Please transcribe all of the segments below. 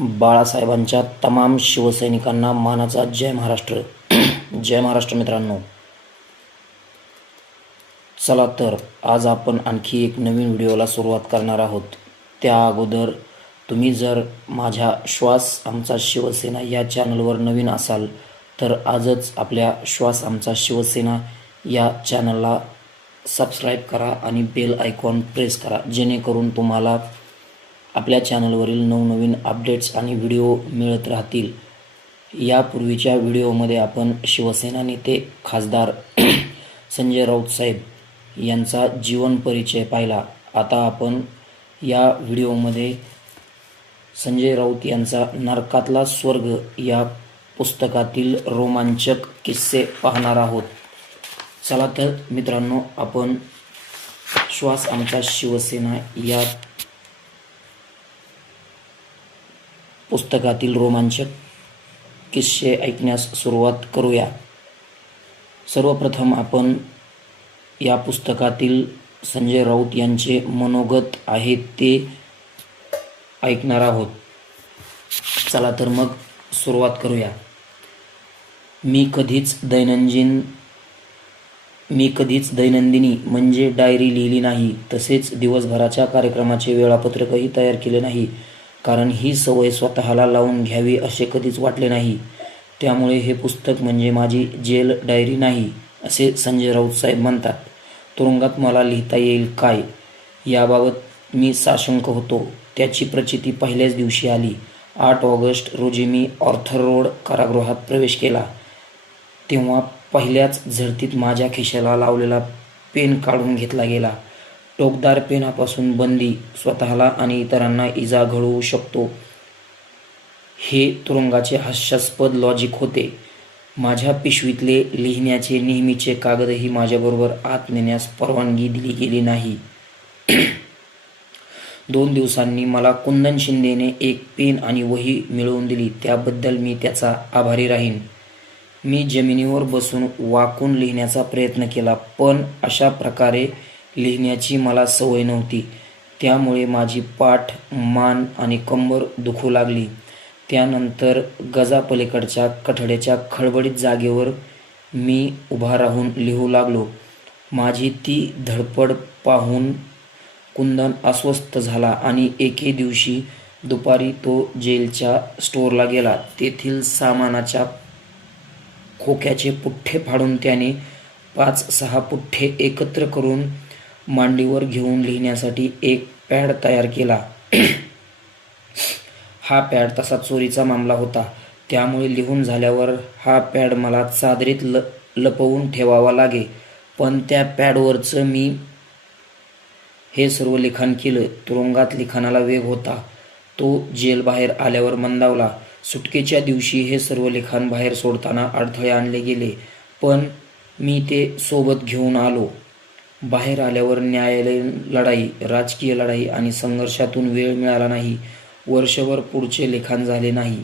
बाळासाहेबांच्या तमाम शिवसैनिकांना मानाचा जय महाराष्ट्र. जय महाराष्ट्र मित्रांनो. चला तर आज आपण आणखी एक नवीन व्हिडिओला सुरुवात करणार आहोत. त्या अगोदर तुम्ही जर माझ्या श्वास आमचा शिवसेना या चॅनलवर नवीन असाल तर आजच आपल्या श्वास आमचा शिवसेना या चॅनलला सबस्क्राईब करा आणि बेल आयकॉन प्रेस करा, जेणेकरून तुम्हाला आपल्या चॅनलवरील नवनवीन अपडेट्स आणि व्हिडिओ मिळत राहतील. यापूर्वीच्या व्हिडिओमध्ये आपण शिवसेना नेते खासदार संजय राऊत साहेब यांचा जीवन परिचय पाहिला. आता आपण या व्हिडिओमध्ये संजय राऊत यांचा नरकातला स्वर्ग या पुस्तकातील रोमांचक किस्से पाहणार आहोत. चला तर मित्रांनो, आपण श्वास आमचा शिवसेना या पुस्तकातील रोमांचक किस्से ऐकण्यास सुरुवात करूया. सर्वप्रथम आपण या पुस्तकातील संजय राऊत यांचे मनोगत आहे ते ऐकणार आहोत. चला तर मग सुरुवात करूया. मी कधीच दैनंदिनी म्हणजे डायरी लिहिली नाही. तसेच दिवसभराच्या कार्यक्रमाचे वेळापत्रकही तयार केले नाही, कारण ही सवय स्वतःला लावून घ्यावी असे कधीच वाटले नाही. त्यामुळे हे पुस्तक म्हणजे माझी जेल डायरी नाही, असे संजय राऊत साहेब म्हणतात. तुरुंगात मला लिहिता येईल काय याबाबत मी साशंक होतो. त्याची प्रचिती पहिल्याच दिवशी आली. 8 ऑगस्ट रोजी मी ऑर्थर रोड कारागृहात प्रवेश केला. तेव्हा पहिल्याच झडतीत माझ्या खिशाला लावलेला पेन काढून घेतला गेला. टोकदार पेनापासून बंदी स्वतःला आणि इतरांना इजा घडवू शकतो, हे तुरुंगाचे हास्यास्पद लॉजिक होते. माझ्या पिशवीतले लिहिण्याचे नेहमीचे कागदही माझ्याबरोबर आत नेण्यास परवानगी दिली गेली नाही. 2 दिवसांनी मला कुंदन शिंदेने एक पेन आणि वही मिळवून दिली. त्याबद्दल मी त्याचा आभारी राहीन. मी जमिनीवर बसून वाकून लिहिण्याचा प्रयत्न केला, पण अशा प्रकारे लिहिण्याची मला सवय नव्हती. त्यामुळे माझी पाठ, मान आणि कंबर दुखू लागली. त्यानंतर गजापलीकडच्या कठड्याच्या खडबडीत जागेवर मी उभा राहून लिहू लागलो. माझी ती धडपड पाहून कुंदन अस्वस्थ झाला आणि एके दिवशी दुपारी तो जेलच्या स्टोअरला गेला. तेथील सामानाच्या खोक्याचे पुठ्ठे फाडून त्याने 5-6 पुठ्ठे एकत्र करून मांडीवर घेऊन लिहिण्यासाठी एक पॅड तयार केला. हा पॅड तसा चोरीचा मामला होता. त्यामुळे लिहून झाल्यावर हा पॅड मला चादरीत लपवून ठेवावा लागे. पण त्या पॅडवरचं मी हे सर्व लिखाण केलं. तुरुंगात लिखाणाला वेग होता. तो जेलबाहेर आल्यावर मंदावला. सुटकेच्या दिवशी हे सर्व लिखाण बाहेर सोडताना अडथळे आणले गेले, पण मी ते सोबत घेऊन आलो. बाहेर आल्यावर न्यायालयीन लढाई, राजकीय लढाई आणि संघर्षातून वेळ मिळाला नाही. वर्षभर पुढचे लिखाण झाले नाही.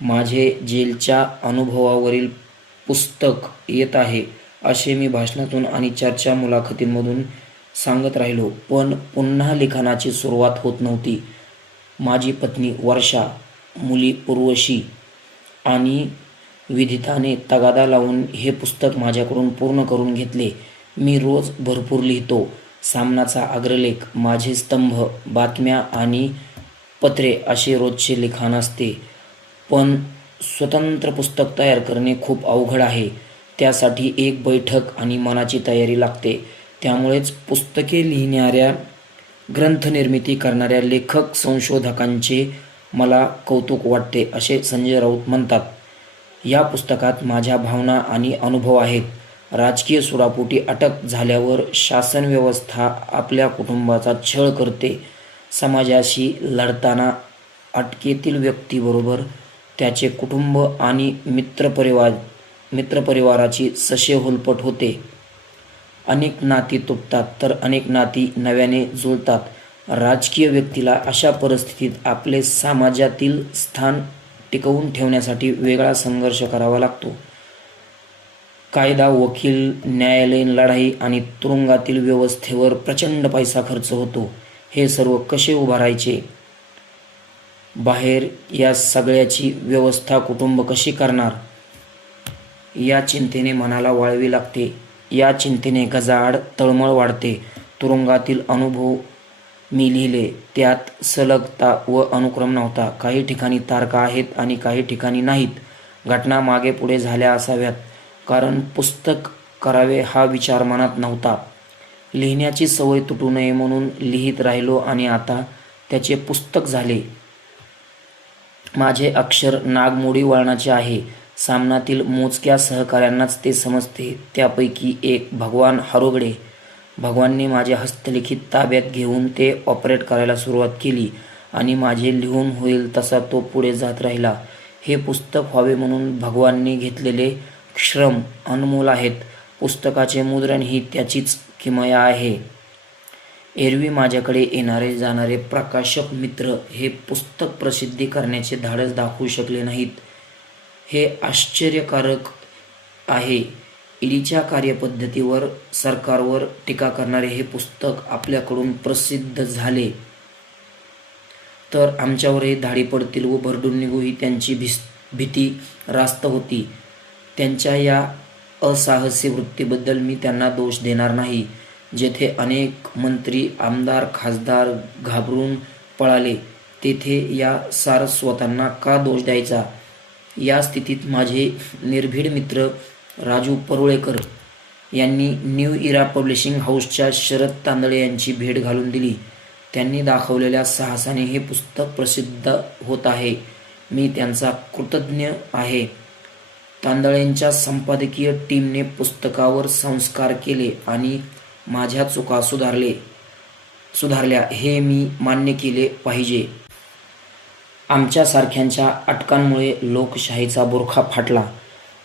माझे जेलच्या अनुभवावरील पुस्तक येत आहे, असे मी भाषणातून आणि चर्चा मुलाखतींमधून सांगत राहिलो, पण पुन्हा लिखाणाची सुरुवात होत नव्हती. माझी पत्नी वर्षा, मुली उर्वशी आणि विदिताने तगादा लावून हे पुस्तक माझ्याकडून पूर्ण करून घेतले. मी रोज भरपूर लिहितो. सामनाचा अग्रलेख, माझे स्तंभ, बातम्या आणि पत्रे असे रोजचे लिखाण असते. पण स्वतंत्र पुस्तक तयार करणे खूप अवघड आहे. त्यासाठी एक बैठक आणि मनाची तयारी लागते. त्यामुळेच पुस्तके लिहिणाऱ्या, ग्रंथनिर्मिती करणाऱ्या लेखक, संशोधकांचे मला कौतुक वाटते, असे संजय राऊत म्हणतात. या पुस्तकात माझ्या भावना आणि अनुभव आहेत. राजकीय सुडापोटी अटक झाल्यावर शासन व्यवस्था आपल्या कुटुंबाचा छळ करते. समाजाशी लढताना अटकेतील व्यक्तीबरोबर त्याचे कुटुंब आणि मित्रपरिवाराची ससेहोलपट होते. अनेक नाती तुटतात तर अनेक नाती नव्याने जुळतात. राजकीय व्यक्तीला अशा परिस्थितीत आपले समाजातील स्थान टिकवून ठेवण्यासाठी वेगळा संघर्ष करावा लागतो. कायदा, वकील, न्यायालयीन लढाई आणि तुरुंगातील व्यवस्थेवर प्रचंड पैसा खर्च होतो. हे सर्व कसे उभारायचे बाहेर या सगळ्याची व्यवस्था कुटुंब कशी करणार या चिंतेने मनाला वाळवी लागते. या चिंतेने गजाआड तळमळ वाढते. तुरुंगातील अनुभव मी लिहिले. त्यात सलगता व अनुक्रम नव्हता. काही ठिकाणी तारखा आहेत आणि काही ठिकाणी नाहीत. घटना मागे पुढे झाल्या असाव्यात, कारण पुस्तक करावे हा विचार मनात नव्हता. लिहिण्याची सवय तुटू नये म्हणून लिहित राहिलो आणि आता त्याचे पुस्तक झाले. माझे अक्षर नागमोडी वळणाचे आहे. सामनातील मोजक्या सहकाऱ्यांनाच ते समजते. त्यापैकी एक भगवान हरोगडे. भगवानने माझे हस्तलिखित ताब्यात घेऊन ते ऑपरेट करायला सुरुवात केली आणि माझे लिहून होईल तसा तो पुढे जात राहिला. हे पुस्तक व्हावे म्हणून भगवानने घेतलेले श्रम अनमोल आहेत. पुस्तकाचे मुद्रण ही त्याचीच किमया आहे. एरवी माझ्याकडे येणारे जाणारे प्रकाशक मित्र हे पुस्तक प्रसिद्धी करण्याचे धाडस दाखवू शकले नाहीत. हे आश्चर्यकारक आहे. ईडीच्या कार्यपद्धतीवर, सरकारवर टीका करणारे हे पुस्तक आपल्याकडून प्रसिद्ध झाले तर आमच्यावरही धाडी पडतील व भरडून निघू ही त्यांची भीती रास्त होती. त्यांच्या या असाहसी वृत्तीबद्दल मी त्यांना दोष देणार नाही. जेथे अनेक मंत्री, आमदार, खासदार घाबरून पळाले, तेथे या सारस्वतांना का दोष द्यायचा? या स्थितीत माझे निर्भीड मित्र राजू परुळेकर यांनी न्यू इरा पब्लिशिंग हाऊसच्या शरद तांदळे यांची भेट घालून दिली. त्यांनी दाखवलेल्या साहसाने हे पुस्तक प्रसिद्ध होत आहे. मी त्यांचा कृतज्ञ आहे. तांदळेंच्या संपादकीय टीमने पुस्तकावर संस्कार केले आणि माझ्या चुका सुधारल्या हे मी मान्य केले पाहिजे. आमच्यासारख्यांच्या अटकांमुळे लोकशाहीचा बुरखा फाटला.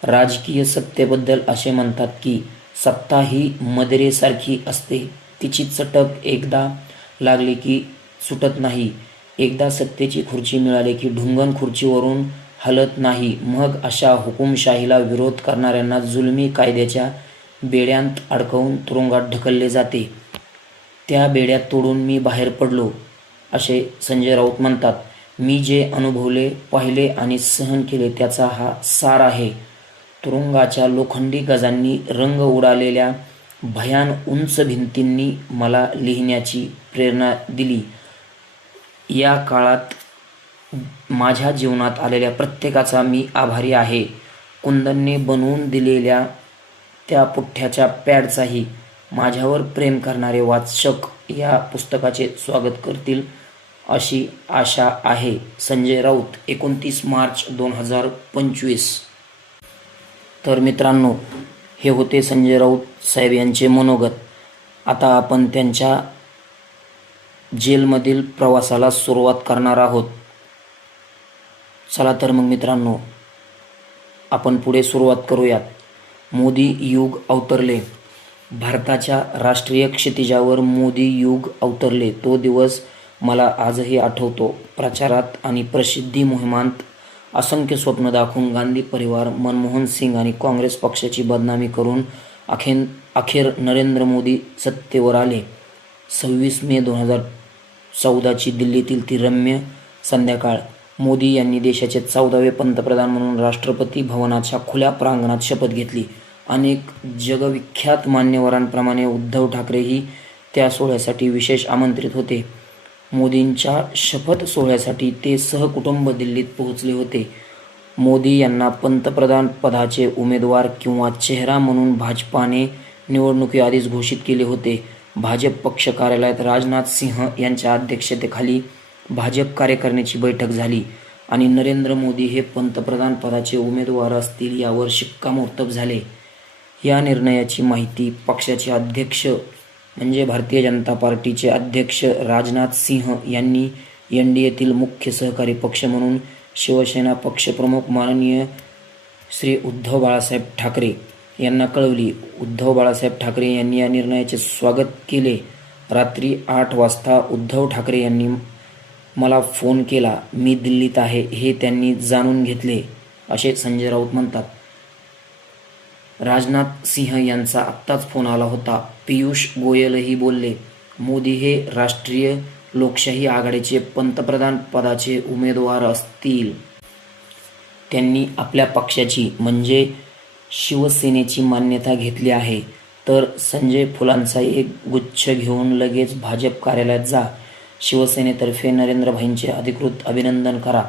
राजकीय सत्तेबद्दल असे म्हणतात की सत्ता ही मदिरेसारखी असते. तिची चटक एकदा लागली की सुटत नाही. एकदा सत्तेची खुर्ची मिळाली की ढुंगण खुर्चीवरून हलत नाही. मग अशा हुकुमशाहीला विरोध करणाऱ्यांना जुलमी कायद्याच्या बेड्यांत अडकवून तुरुंगात ढकलले जाते. त्या बेड्या तोडून मी बाहेर पडलो, असे संजय राऊत म्हणतात. मी जे अनुभवले, पाहिले आणि सहन केले त्याचा हा सार आहे. तुरुंगाच्या लोखंडी गजांनी रंग उडालेल्या भयान उंच भिंतींनी मला लिहिण्याची प्रेरणा दिली. या काळात माझ्या जीवनात आलेल्या प्रत्येकाचा मी आभारी आहे. कुंदनने बनवून दिलेल्या त्या पुठ्ठ्याच्या पॅडचाही माझ्यावर प्रेम करणारे वाचक या पुस्तकाचे स्वागत करतील अशी आशा आहे. संजय राऊत, 29 मार्च 2025. तर मित्रांनो, हे होते संजय राऊत साहेब यांचे मनोगत. आता आपण त्यांच्या जेलमधील प्रवासाला सुरुवात करणार आहोत. चला तर मग मित्रांनो, आपण पुढे सुरुवात करूयात. मोदी युग अवतरले. भारताच्या राष्ट्रीय क्षितिजावर मोदी युग अवतरले. तो दिवस मला आजही आठवतो. प्रचारात आणि प्रसिद्धी मोहिमांत असंख्य स्वप्न दाखवून गांधी परिवार, मनमोहन सिंग आणि काँग्रेस पक्षाची बदनामी करून अखेर नरेंद्र मोदी सत्तेवर आले. 26 मे 2014ची दिल्लीतील ती रम्य संध्याकाळ. मोदी यांनी देशाचे 14वे पंतप्रधान म्हणून राष्ट्रपती भवनाच्या खुल्या प्रांगणात शपथ घेतली. अनेक जगविख्यात मान्यवरांप्रमाणे उद्धव ठाकरेही त्या सोहळ्यासाठी विशेष आमंत्रित होते. मोदींच्या शपथ सोहळ्यासाठी ते सहकुटुंब दिल्लीत पोहोचले होते. मोदी यांना पंतप्रधान पदाचे उमेदवार किंवा चेहरा म्हणून भाजपाने निवडणुकीआधीच घोषित केले होते. भाजप पक्ष कार्यालयात राजनाथ सिंह यांच्या अध्यक्षतेखाली भाजप कार्यकारिणीची बैठक झाली आणि नरेंद्र मोदी हे पंतप्रधान पदाचे उमेदवार असतील यावर शिक्कामोर्तब झाले. या निर्णयाची माहिती पक्षाचे अध्यक्ष म्हणजे भारतीय जनता पार्टीचे अध्यक्ष राजनाथ सिंह यांनी NDAतील मुख्य सहकारी पक्ष म्हणून शिवसेना पक्षप्रमुख माननीय श्री उद्धव बाळासाहेब ठाकरे यांना कळवली. उद्धव बाळासाहेब ठाकरे यांनी या निर्णयाचे स्वागत केले. रात्री 8 वाजता उद्धव ठाकरे यांनी मला फोन केला. मी दिल्लीत आहे हे त्यांनी जाणून घेतले, असे संजय राऊत म्हणतात. राजनाथ सिंह यांचा आत्ताच फोन आला होता. पियुष गोयलही बोलले. मोदी हे राष्ट्रीय लोकशाही आघाडीचे पंतप्रधान पदाचे उमेदवार असतील. त्यांनी आपल्या पक्षाची म्हणजे शिवसेनेची मान्यता घेतली आहे तर संजय फुलांचा एक गुच्छ घेऊन लगेच भाजप कार्यालयात जा. शिवसेनेतर्फे नरेंद्रभाईंचे अधिकृत अभिनंदन करा.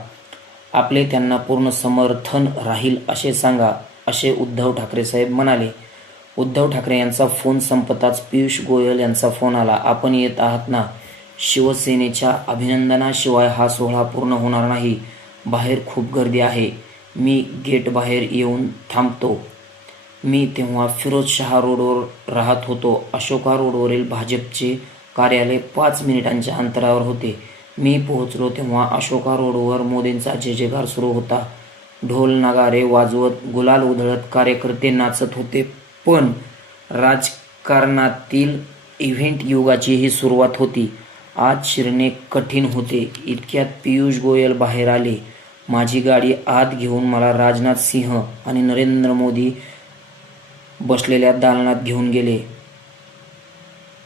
आपले त्यांना पूर्ण समर्थन राहील असे सांगा, असे उद्धव ठाकरे साहेब म्हणाले. उद्धव ठाकरे यांचा फोन संपताच पियुष गोयल यांचा फोन आला. आपण येत आहात ना? शिवसेनेच्या अभिनंदनाशिवाय हा सोहळा पूर्ण होणार नाही. बाहेर खूप गर्दी आहे. मी गेट बाहेर येऊन थांबतो. मी तेव्हा फिरोजशाह रोडवर राहत होतो. अशोका रोडवरील भाजपचे कार्यालय 5 मिनिटांच्या अंतरावर होते. मी पोहोचलो तेव्हा अशोका रोडवर मोदींचा जयजयकार सुरू होता. ढोल नगारे वाजवत, गुलाल उधळत कार्यकर्ते नाचत होते. पण राजकारणातील इव्हेंट युगाची ही सुरुवात होती. आत शिरणे कठीण होते. इतक्यात पियुष गोयल बाहेर आले. माझी गाडी आत घेऊन मला राजनाथ सिंह आणि नरेंद्र मोदी बसलेल्या दालनात घेऊन गेले.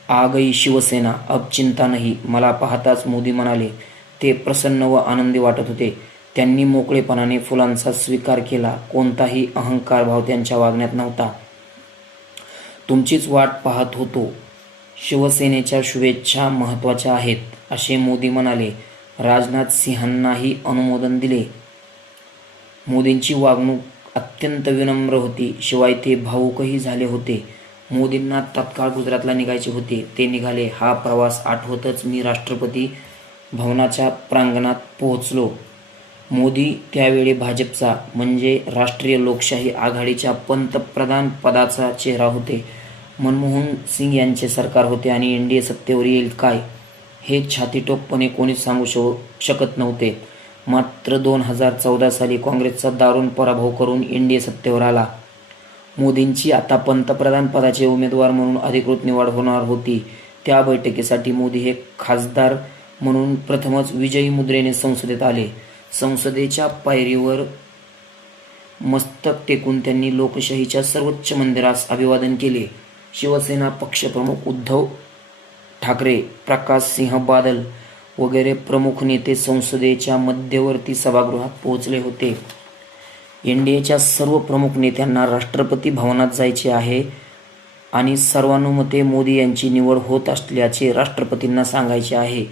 आ गई शिवसेना, अब चिंता नाही, मला पाहताच मोदी म्हणाले. ते प्रसन्न व आनंदी वाटत होते. त्यांनी मोकळेपणाने फुलांचा स्वीकार केला. कोणताही अहंकार भाव त्यांच्या वागण्यात नव्हता. तुमचीच वाट पाहत होतो. शिवसेनेच्या शुभेच्छा महत्त्वाच्या आहेत, असे मोदी म्हणाले. राजनाथ सिंहांनाही अनुमोदन दिले. मोदींची वागणूक अत्यंत विनम्र होती. शिवाय ते भावुकही झाले होते. मोदींना तत्काळ गुजरातला निघायचे होते. ते निघाले. हा प्रवास आठवतच मी राष्ट्रपती भवनाच्या प्रांगणात पोहोचलो. मोदी त्यावेळी भाजपचा म्हणजे राष्ट्रीय लोकशाही आघाडीच्या पंतप्रधान पदाचा चेहरा होते. मनमोहन सिंग यांचे सरकार होते आणि इंडिया सत्तेवर येईल काय हे छातीटोकपणे कोणीच सांगू शकत नव्हते. मात्र 2014 साली काँग्रेसचा दारुण पराभव करून इंडिया सत्तेवर आला. मोदींची आता पंतप्रधान पदाचे उमेदवार म्हणून अधिकृत निवड होणार होती. त्या बैठकीसाठी मोदी हे खासदार म्हणून प्रथमच विजयी मुद्रेने संसदेत आले. संसदेच्या पायरीवर मस्तक टेकून त्यांनी लोकशाहीच्या सर्वोच्च मंदिरास अभिवादन केले. शिवसेना पक्षप्रमुख उद्धव ठाकरे, प्रकाश सिंह बादल वगैरे प्रमुख नेते संसदेच्या मध्यवर्ती सभागृहात पोहोचले होते. एनडीएच्या सर्व प्रमुख नेत्यांना राष्ट्रपती भवनात जायचे आहे आणि सर्वानुमते मोदी यांची निवड होत असल्याचे राष्ट्रपतींना सांगायचे आहे,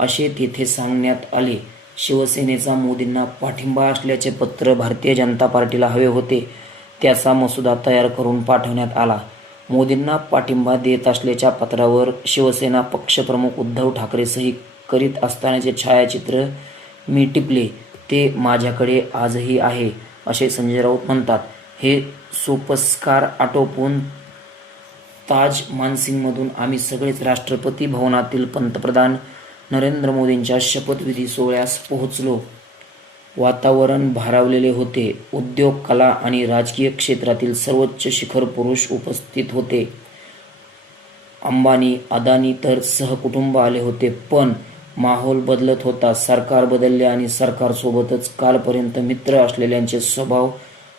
असे तेथे सांगण्यात आले. शिवसेनेचा मोदींना पाठिंबा असल्याचे पत्र भारतीय जनता पार्टीला हवे होते. त्याचा मसुदा तयार करून पाठवण्यात आला. मोदींना पाठिंबा देत असल्याच्या पत्रावर शिवसेना पक्षप्रमुख उद्धव ठाकरे सही करीत असतानाचे छायाचित्र मी टिपले. ते माझ्याकडे आजही आहे, असे संजय राऊत म्हणतात. हे सोपस्कार आटोपून ताज मानसिंगमधून आम्ही सगळेच राष्ट्रपती भवनातील पंतप्रधान नरेंद्र मोदींच्या शपथविधी सोहळ्यास पोहोचलो. वातावरण भारावलेले होते. उद्योग, कला आणि राजकीय क्षेत्रातील सर्वोच्च शिखर पुरुष उपस्थित होते. अंबानी, अदानी तर सहकुटुंब आले होते. पण माहोल बदलत होता. सरकार बदलले आणि सरकारसोबतच कालपर्यंत मित्र असलेल्यांचे स्वभाव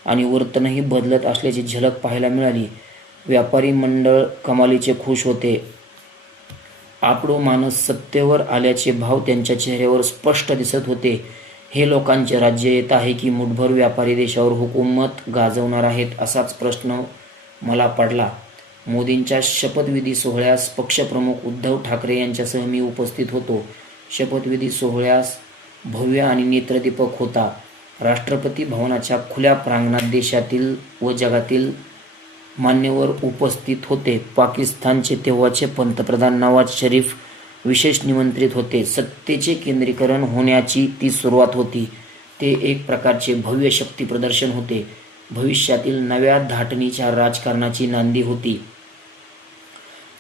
आणि वर्तनही बदलत असल्याची झलक पाहायला मिळाली. व्यापारी मंडळ कमालीचे खुश होते. आपडो माणूस सत्तेवर आल्याचे भाव त्यांच्या चेहऱ्यावर स्पष्ट दिसत होते. हे लोकांचे राज्य येत आहे की मुठभर व्यापारी देशावर हुकूमत गाजवणार आहेत, असाच प्रश्न मला पडला. मोदींच्या शपथविधी सोहळ्यास पक्षप्रमुख उद्धव ठाकरे यांच्यासह मी उपस्थित होतो. शपथविधी सोहळ्यास भव्य आणि नेत्रदीपक होता. राष्ट्रपती भवनाच्या खुल्या प्रांगणात देशातील व जगातील मान्यवर उपस्थित होते. पाकिस्तानचे तेव्हाचे पंतप्रधान नवाज शरीफ विशेष निमंत्रित होते. सत्तेचे केंद्रीकरण होण्याची ती सुरुवात होती. ते एक प्रकारचे भव्य शक्ती प्रदर्शन होते. भविष्यातील नव्या धाटणीच्या राजकारणाची नांदी होती.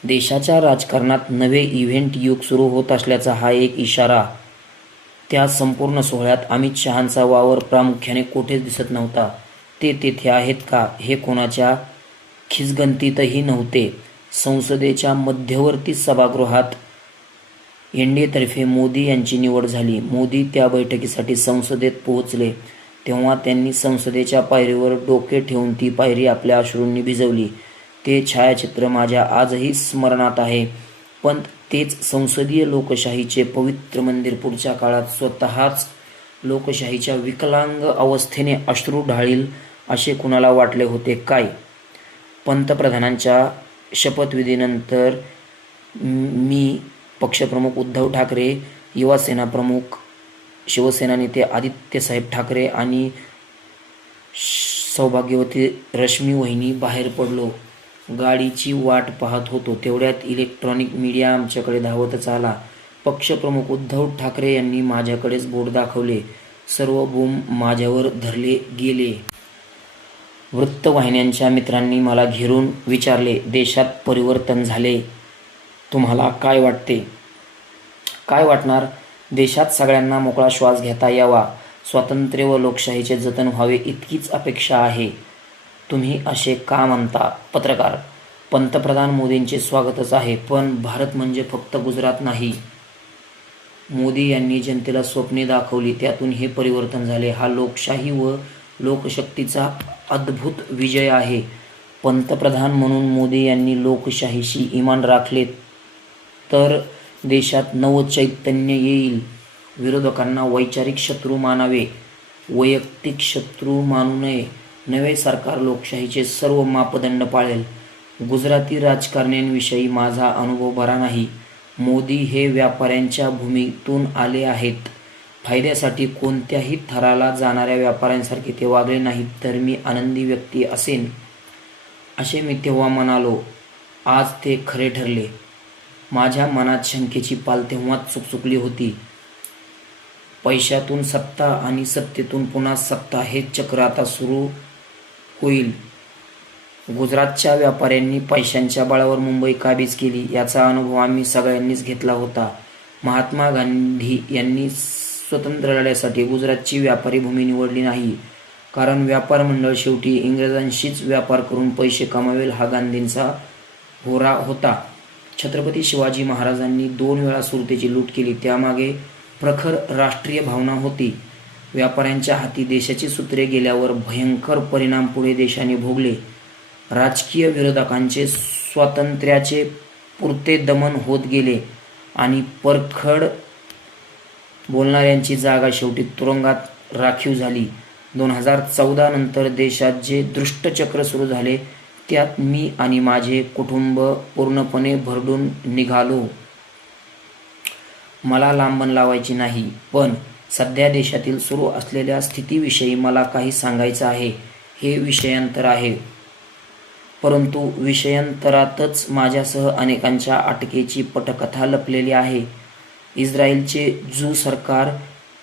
देशाच्या राजकारणात नवे इव्हेंट युग सुरू होत असल्याचा हा एक इशारा. त्या संपूर्ण सोहळ्यात अमित शहांचा वावर प्रामुख्याने कोठेच दिसत नव्हता. ते तेथे आहेत का हे कोणाच्या खिसगंतीतही नव्हते. संसदेच्या मध्यवर्ती सभागृहात एनडीएतर्फे मोदी यांची निवड झाली. मोदी त्या बैठकीसाठी संसदेत पोहोचले तेव्हा त्यांनी संसदेच्या पायरीवर डोके ठेवून ती पायरी आपल्या अश्रूंनी भिजवली. ते छायाचित्र माझ्या आजही स्मरणात आहे. तेच संसदीय लोकशाहीचे पवित्र मंदिर पुढच्या काळात स्वतःच लोकशाहीच्या विकलांग अवस्थेने अश्रू ढाळील असे कुणाला वाटले होते काय? पंतप्रधानांच्या शपथविधीनंतर मी पक्षप्रमुख उद्धव ठाकरे, युवासेना प्रमुख शिवसेना नेते आदित्यसाहेब ठाकरे आणि सौभाग्यवती रश्मी वहिनी बाहेर पडलो. गाडीची वाट पाहत होतो. तेवढ्यात इलेक्ट्रॉनिक मीडिया आमच्याकडे धावतच आला. पक्षप्रमुख उद्धव ठाकरे यांनी माझ्याकडेच बोट दाखवले. सर्व बूम माझ्यावर धरले गेले. वृत्तवाहिन्यांच्या मित्रांनी मला घेरून विचारले, देशात परिवर्तन झाले, तुम्हाला काय वाटते? काय वाटणार? देशात सगळ्यांना मोकळा श्वास घेता यावा, स्वातंत्र्य व लोकशाहीचे जतन व्हावे इतकीच अपेक्षा आहे. तुम्ही असे का म्हणता? पत्रकार: पंतप्रधान मोदींचे स्वागतच आहे, पण भारत म्हणजे फक्त गुजरात नाही. मोदी यांनी जनतेला स्वप्ने दाखवली, त्यातून हे परिवर्तन झाले. हा लोकशाही व लोकशक्तीचा अद्भुत विजय आहे. पंतप्रधान म्हणून मोदी यांनी लोकशाहीशी इमान राखले तर देशात नवचैतन्य येईल. विरोधकांना वैचारिक शत्रू मानावे, वैयक्तिक शत्रू मानू नये. नवे सरकार लोकशाहीचे सर्व मापदंड पाळेल. गुजराती राजकारण्यांविषयी माझा अनुभव बरा नाही. मोदी हे व्यापाऱ्यांच्या भूमीतून आले आहेत. फायद्यासाठी कोणत्याही थराला जाणाऱ्या व्यापाऱ्यांसारखे ते वागले नाहीत, तर मी आनंदी व्यक्ती असेन असे मी तेव्हा म्हणालो. आज ते खरे ठरले. माझ्या मनात शंकेची पाल तेव्हाच चुकचुकली होती. पैशातून सत्ता आणि सत्तेतून पुन्हा सत्ता हे चक्र आता सुरू होईल. गुजरातच्या व्यापाऱ्यांनी पैशांच्या बळावर मुंबई काबीज केली, याचा अनुभव आम्ही सगळ्यांनीच घेतला होता. महात्मा गांधी यांनी स्वतंत्र लढ्यासाठी गुजरातची व्यापारी भूमी निवडली नाही, कारण व्यापार मंडळ शेवटी इंग्रजांशीच व्यापार करून पैसे कमावेल हा गांधींचा होरा होता. छत्रपती शिवाजी महाराजांनी 2 वेळा सुरतेची लूट केली, त्यामागे प्रखर राष्ट्रीय भावना होती. व्यापाऱ्यांच्या हाती देशाची सूत्रे गेल्यावर भयंकर परिणाम पुढे देशाने भोगले. राजकीय विरोधकांचे स्वातंत्र्याचे पुरते दमन होत गेले आणि परखड बोलणाऱ्यांची जागा शेवटी तुरुंगात राखीव झाली. 2014 नंतर देशात जे दुष्टचक्र सुरू झाले त्यात मी आणि माझे कुटुंब पूर्णपणे भरडून निघालो. मला लांबण लावायची नाही, पण सध्या देशातील सुरू असलेल्या स्थितीविषयी मला काही सांगायचं आहे. हे विषयांतर आहे, परंतु विषयांतरातच माझ्यासह अनेकांच्या अटकेची पटकथा लपलेली आहे. इस्रायलचे ज्यू सरकार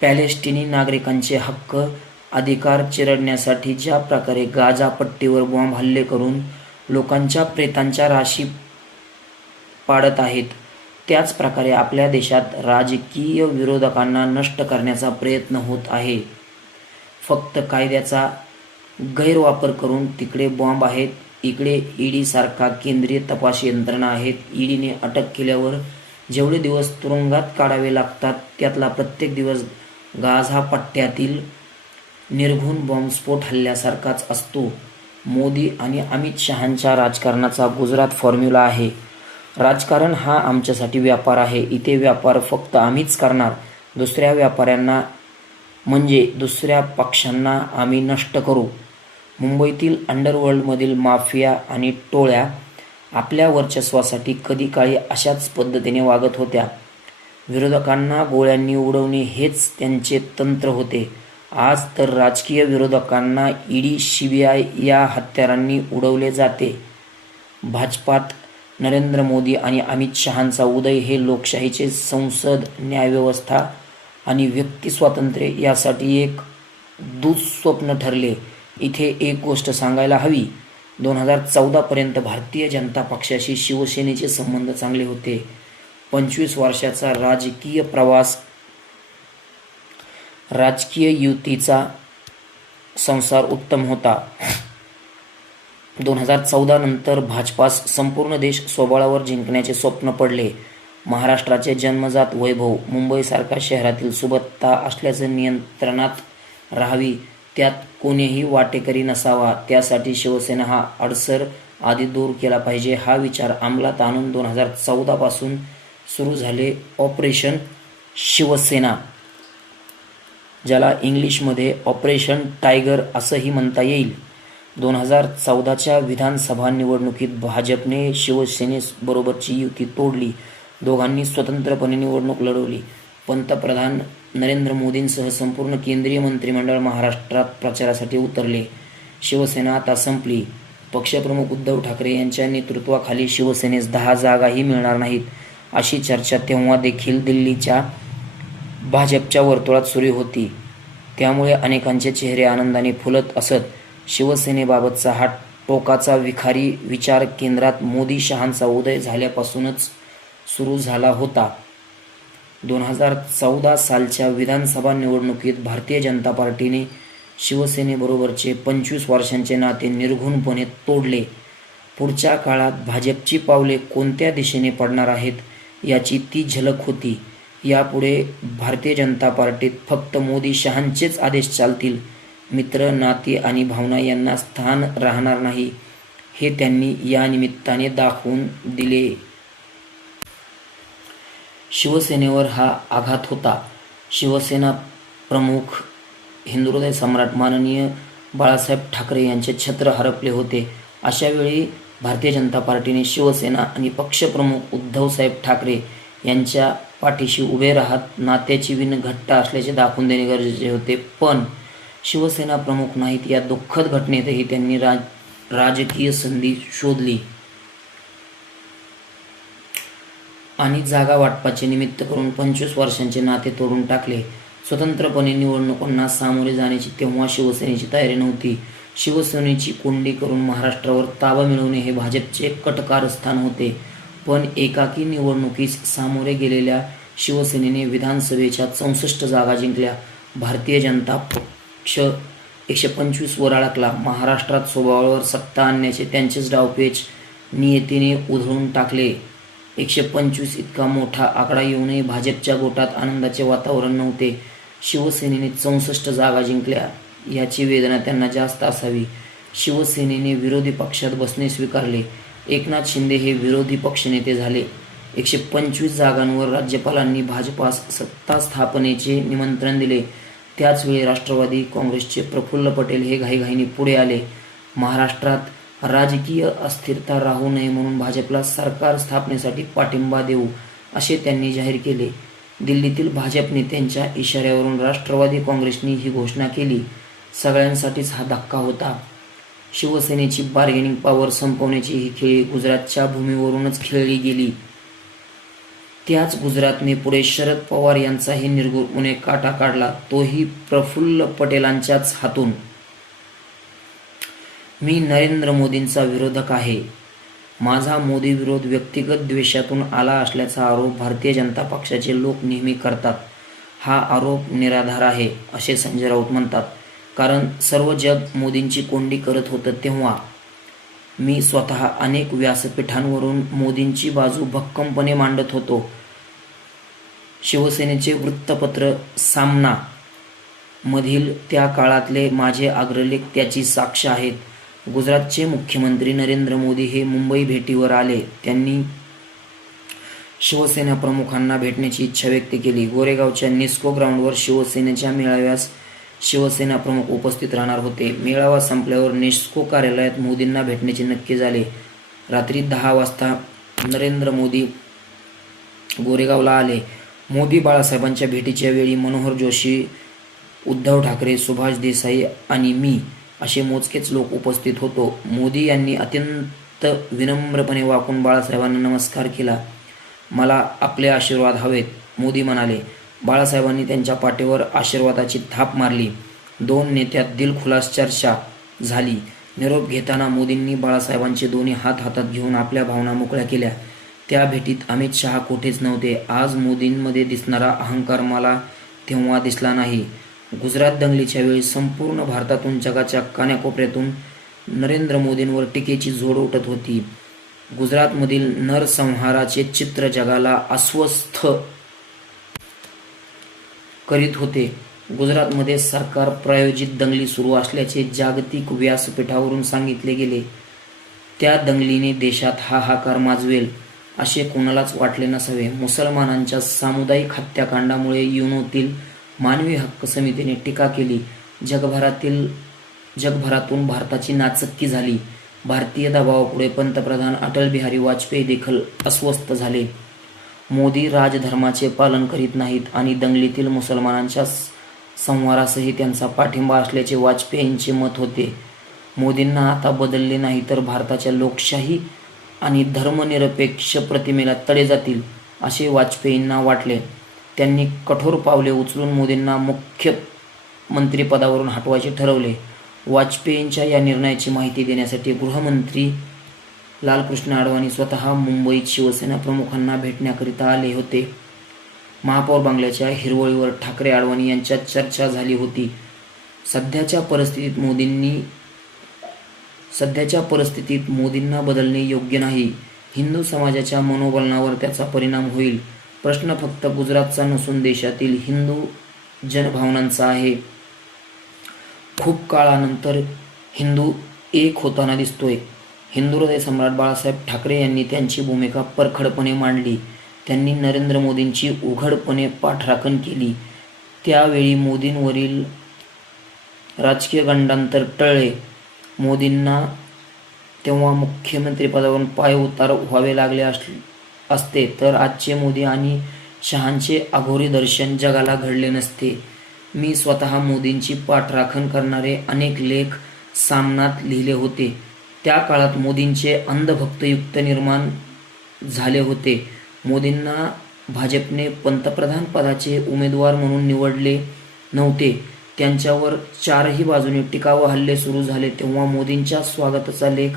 पॅलेस्टिनी नागरिकांचे हक्क अधिकार चिरडण्यासाठी ज्या प्रकारे गाझा पट्टीवर बॉम्ब हल्ले करून लोकांच्या प्रेतांच्या राशी पाडत आहेत, त्याच प्रकारे आपल्या देशात राजकीय विरोधकांना नष्ट करण्याचा प्रयत्न होत आहे. फक्त कायद्याचा गैरवापर करून तिकडे बॉम्ब आहेत, इकडे ईडी सारखा केंद्रीय तपास यंत्रणा आहेत. ईडीने अटक केल्यावर जेवढे दिवस तुरुंगात काढावे लागतात त्यातला प्रत्येक दिवस गाझा पट्ट्यातील निर्घृण बॉम्बस्फोट हल्ल्यासारखाच असतो. मोदी आणि अमित शहांच्या राजकारणाचा गुजरात फॉर्म्युला आहे. राजकारण हा आमच्यासाठी व्यापार आहे. इथे व्यापार फक्त आम्हीच करणार. दुसऱ्या व्यापाऱ्यांना म्हणजे दुसऱ्या पक्षांना आम्ही नष्ट करू. मुंबईतील अंडरवर्ल्डमधील माफिया आणि टोळ्या आपल्या वर्चस्वासाठी कधी काळी अशाच पद्धतीने वागत होत्या. विरोधकांना गोळ्यांनी उडवणे हेच त्यांचे तंत्र होते. आज तर राजकीय विरोधकांना ईडी, सीबीआय या हत्यारांनी उडवले जाते. भाजपात नरेंद्र मोदी आणि अमित शहांचा उदय हे लोकशाहीचे संसद, न्यायव्यवस्था आणि व्यक्ती स्वातंत्र्य यासाठी एक दुःस्वप्न ठरले. इथे एक गोष्ट सांगायला हवी. 2014 पर्यंत भारतीय जनता पक्षाशी शिवसेनेचे संबंध चांगले होते. 25 वर्षाचा राजकीय प्रवास, राजकीय युतीचा संसार उत्तम होता. 2014 नंतर भाजपास संपूर्ण देश स्वबळावर जिंकण्याचे स्वप्न पडले. महाराष्ट्राचे जन्मजात वैभव, मुंबईसारख्या शहरातील सुबत्ता असल्याचं नियंत्रणात राहावी, त्यात कोणीही वाटेकरी नसावा, त्यासाठी शिवसेना हा अडसर आधी दूर केला पाहिजे. हा विचार अंमलात आणून 2014 पासून सुरू झाले ऑपरेशन शिवसेना, ज्याला इंग्लिशमध्ये ऑपरेशन टायगर असंही म्हणता येईल. 2014च्या विधानसभा निवडणुकीत भाजपने शिवसेनेबरोबरची युती तोडली. दोघांनी स्वतंत्रपणे निवडणूक लढवली. पंतप्रधान नरेंद्र मोदींसह संपूर्ण केंद्रीय मंत्रिमंडळ महाराष्ट्रात प्रचारासाठी उतरले. शिवसेना आता संपली. पक्षप्रमुख उद्धव ठाकरे यांच्या नेतृत्वाखाली शिवसेनेस 10 जागाही मिळणार नाहीत, अशी चर्चा तेव्हा देखील दिल्लीच्या भाजपच्या वर्तुळात सुरू होती. त्यामुळे अनेकांचे चेहरे आनंदाने फुलत असत. शिवसेनेबाबतचा हा टोकाचा विखारी विचार केंद्रात मोदी शहांचा उदय झाल्यापासूनच सुरू झाला होता. 2014 सालच्या विधानसभा निवडणुकीत भारतीय जनता पार्टीने शिवसेनेबरोबरचे 25 वर्षांचे नाते निर्घृणपणे तोडले. पुढच्या काळात भाजपची पावले कोणत्या दिशेने पडणार आहेत याची ती झलक होती. यापुढे भारतीय जनता पार्टीत फक्त मोदी शहांचेच आदेश चालतील, मित्र, नाती आणि भावना यांना स्थान राहणार नाही, हे त्यांनी या निमित्ताने दाखवून दिले. शिवसेनेवर हा आघात होता. शिवसेना प्रमुख हिंदुहृदय सम्राट माननीय बाळासाहेब ठाकरे यांचे छत्र हरपले होते. अशा वेळी भारतीय जनता पार्टीने शिवसेना आणि पक्षप्रमुख उद्धवसाहेब ठाकरे यांच्या पाठीशी उभे राहत नात्याची विण घट्ट असल्याचे दाखवून देणे गरजेचे होते. पण शिवसेना प्रमुख नाहीत या दुःखद घटनेतही त्यांनी राजकीय संधी शोधली आणि जागा वाटपाचे निमित्त करून 25 वर्षांचे नाते तोडून टाकले. स्वतंत्रपणे निवडणुकांना सामोरे जाण्याची तेव्हा शिवसेनेची तयारी नव्हती. शिवसेनेची कोंडी करून महाराष्ट्रावर ताबा मिळवणे हे भाजपचे कटकारस्थान होते. पण एकाकी निवडणुकीस सामोरे गेलेल्या शिवसेनेने विधानसभेच्या 64 जागा जिंकल्या. भारतीय जनता पक्ष 125 वर अडकला. महाराष्ट्रात स्वबळावर सत्ता आणण्याचे त्यांचेच डावपेच नियतीने उधळून टाकले. 125 इतका मोठा आकडा येऊनही भाजपच्या गोटात आनंदाचे वातावरण नव्हते. शिवसेनेने 64 जागा जिंकल्या याची वेदना त्यांना जास्त असावी. शिवसेनेने विरोधी पक्षात बसणे स्वीकारले. एकनाथ शिंदे हे विरोधी पक्षनेते झाले. 125 जागांवर राज्यपालांनी भाजपास सत्ता स्थापनेचे निमंत्रण दिले. त्याचवेळी राष्ट्रवादी काँग्रेसचे प्रफुल्ल पटेल हे घाईघाईने पुढे आले. महाराष्ट्रात राजकीय अस्थिरता राहू नये म्हणून भाजपला सरकार स्थापनेसाठी पाठिंबा देऊ असे त्यांनी जाहीर केले. दिल्लीतील भाजप नेत्यांच्या इशाऱ्यावरून राष्ट्रवादी काँग्रेसने ही घोषणा केली. सगळ्यांसाठीच हा धक्का होता. शिवसेनेची बार्गेनिंग पॉवर संपवण्याची ही खेळी गुजरातच्या भूमीवरूनच खेळली गेली. त्याच गुजरातने पुढे शरद पवार यांचाही निर्घृणपणे काटा काढला, तोही प्रफुल्ल पटेलांच्याच हातून. मी नरेंद्र मोदींचा विरोधक आहे. माझा मोदी विरोध व्यक्तिगत द्वेषातून आला असल्याचा आरोप भारतीय जनता पक्षाचे लोक नेहमी करतात. हा आरोप निराधार आहे असे संजय राऊत म्हणतात. कारण सर्व जग मोदींची कोंडी करत होतं तेव्हा मी स्वतः अनेक व्यासपीठांवरून मोदींची बाजू भक्कमपणे मांडत होतो. शिवसेनेचे वृत्तपत्र सामना मधील त्या काळातले माझे अग्रलेख त्याची साक्ष आहेत. गुजरातचे मुख्यमंत्री नरेंद्र मोदी हे मुंबई भेटीवर आले. त्यांनी शिवसेना प्रमुखांना भेटण्याची इच्छा व्यक्त केली. गोरेगावच्या नेस्को ग्राउंडवर शिवसेनेच्या मेळाव्यास शिवसेना प्रमुख उपस्थित राहणार होते. मेळावा संपल्यावर नेस्को कार्यालयात मोदींना भेटण्याचे नक्की झाले. रात्री 10 वाजता नरेंद्र मोदी गोरेगावला आले. मोदी बाळासाहेबांच्या भेटीच्या वेळी मनोहर जोशी, उद्धव ठाकरे, सुभाष देसाई आणि मी असे मोजकेच लोक उपस्थित होतो. मोदी यांनी अत्यंत विनम्रपणे वाकून बाळासाहेबांना नमस्कार केला. मला आपले आशीर्वाद हवेत, मोदी म्हणाले. बाळासाहेबांनी त्यांच्या पाठीवर आशीर्वादाची थाप मारली. 2 नेत्यात दिलखुलास चर्चा झाली. निरोप घेताना मोदींनी बाळासाहेबांचे दोन्ही हात हातात घेऊन आपल्या भावना मोकळ्या केल्या. त्या भेटीत अमित शहा कुठेच नव्हते. आज मोदींमध्ये दिसणारा अहंकार मला तेव्हा दिसला नाही. गुजरात दंगलीच्या वेळी संपूर्ण भारतातून, जगाच्या कानाकोपऱ्यातून नरेंद्र मोदींवर टीकेची झोड उठत होती. गुजरातमधील नरसंहाराचे चित्र जगाला अस्वस्थ करीत होते. गुजरातमध्ये सरकार प्रायोजित दंगली सुरू असल्याचे जागतिक व्यासपीठावरून सांगितले गेले. त्या दंगलीने देशात हाहाकार माजवेल असे कोणालाच वाटले नसावे. मुसलमानांच्या सामुदायिक हत्याकांडामुळे युनोतील मानवी हक्क समितीने टीका केली. जगभरातून भारताची नाचक्की झाली. भारतीय दबावापुढे पंतप्रधान अटल बिहारी वाजपेयी देखील अस्वस्थ झाले. मोदी राजधर्माचे पालन करीत नाहीत आणि दंगलीतील मुसलमानांच्या संहारासही त्यांचा पाठिंबा असल्याचे वाजपेयींचे मत होते. मोदींना आता बदलले नाही तर भारताच्या लोकशाही आणि धर्मनिरपेक्ष प्रतिमेला तडे जातील असे वाजपेयींना वाटले. त्यांनी कठोर पावले उचलून मोदींना मुख्यमंत्रीपदावरून हटवायचे ठरवले. वाजपेयींच्या या निर्णयाची माहिती देण्यासाठी गृहमंत्री लालकृष्ण अडवाणी स्वतः मुंबईत शिवसेना प्रमुखांना भेटण्याकरिता आले होते. महापौर बंगल्याच्या हिरवळीवर ठाकरे अडवाणी यांच्यात चर्चा झाली होती. सध्याच्या परिस्थितीत मोदींना बदलणे योग्य नाही. हिंदू समाजाच्या मनोबलावर त्याचा परिणाम होईल. प्रश्न फक्त गुजरातचा नसून देशातील हिंदू जनभावनांचा आहे. खूप काळानंतर हिंदू एक होताना दिसतोय. हिंदू हृदय सम्राट बाळासाहेब ठाकरे यांनी त्यांची भूमिका परखडपणे मांडली. त्यांनी नरेंद्र मोदींची उघडपणे पाठराखण केली. त्यावेळी मोदींवरील राजकीय गंडांतर टळले. मोदींना तेव्हा मुख्यमंत्रीपदावरून पायउतार व्हावे लागले असते तर आजचे मोदी आणि शहांचे अघोरी दर्शन जगाला घडले नसते. मी स्वतः मोदींची पाठराखण करणारे अनेक लेख सामनात लिहिले होते. त्या काळात मोदींचे अंधभक्तयुक्त निर्माण झाले होते. मोदींना भाजपने पंतप्रधान पदाचे उमेदवार म्हणून निवडले नव्हते. त्यांच्यावर चारही बाजूने टीका व हल्ले सुरू झाले तेव्हा मोदींच्या स्वागताचा लेख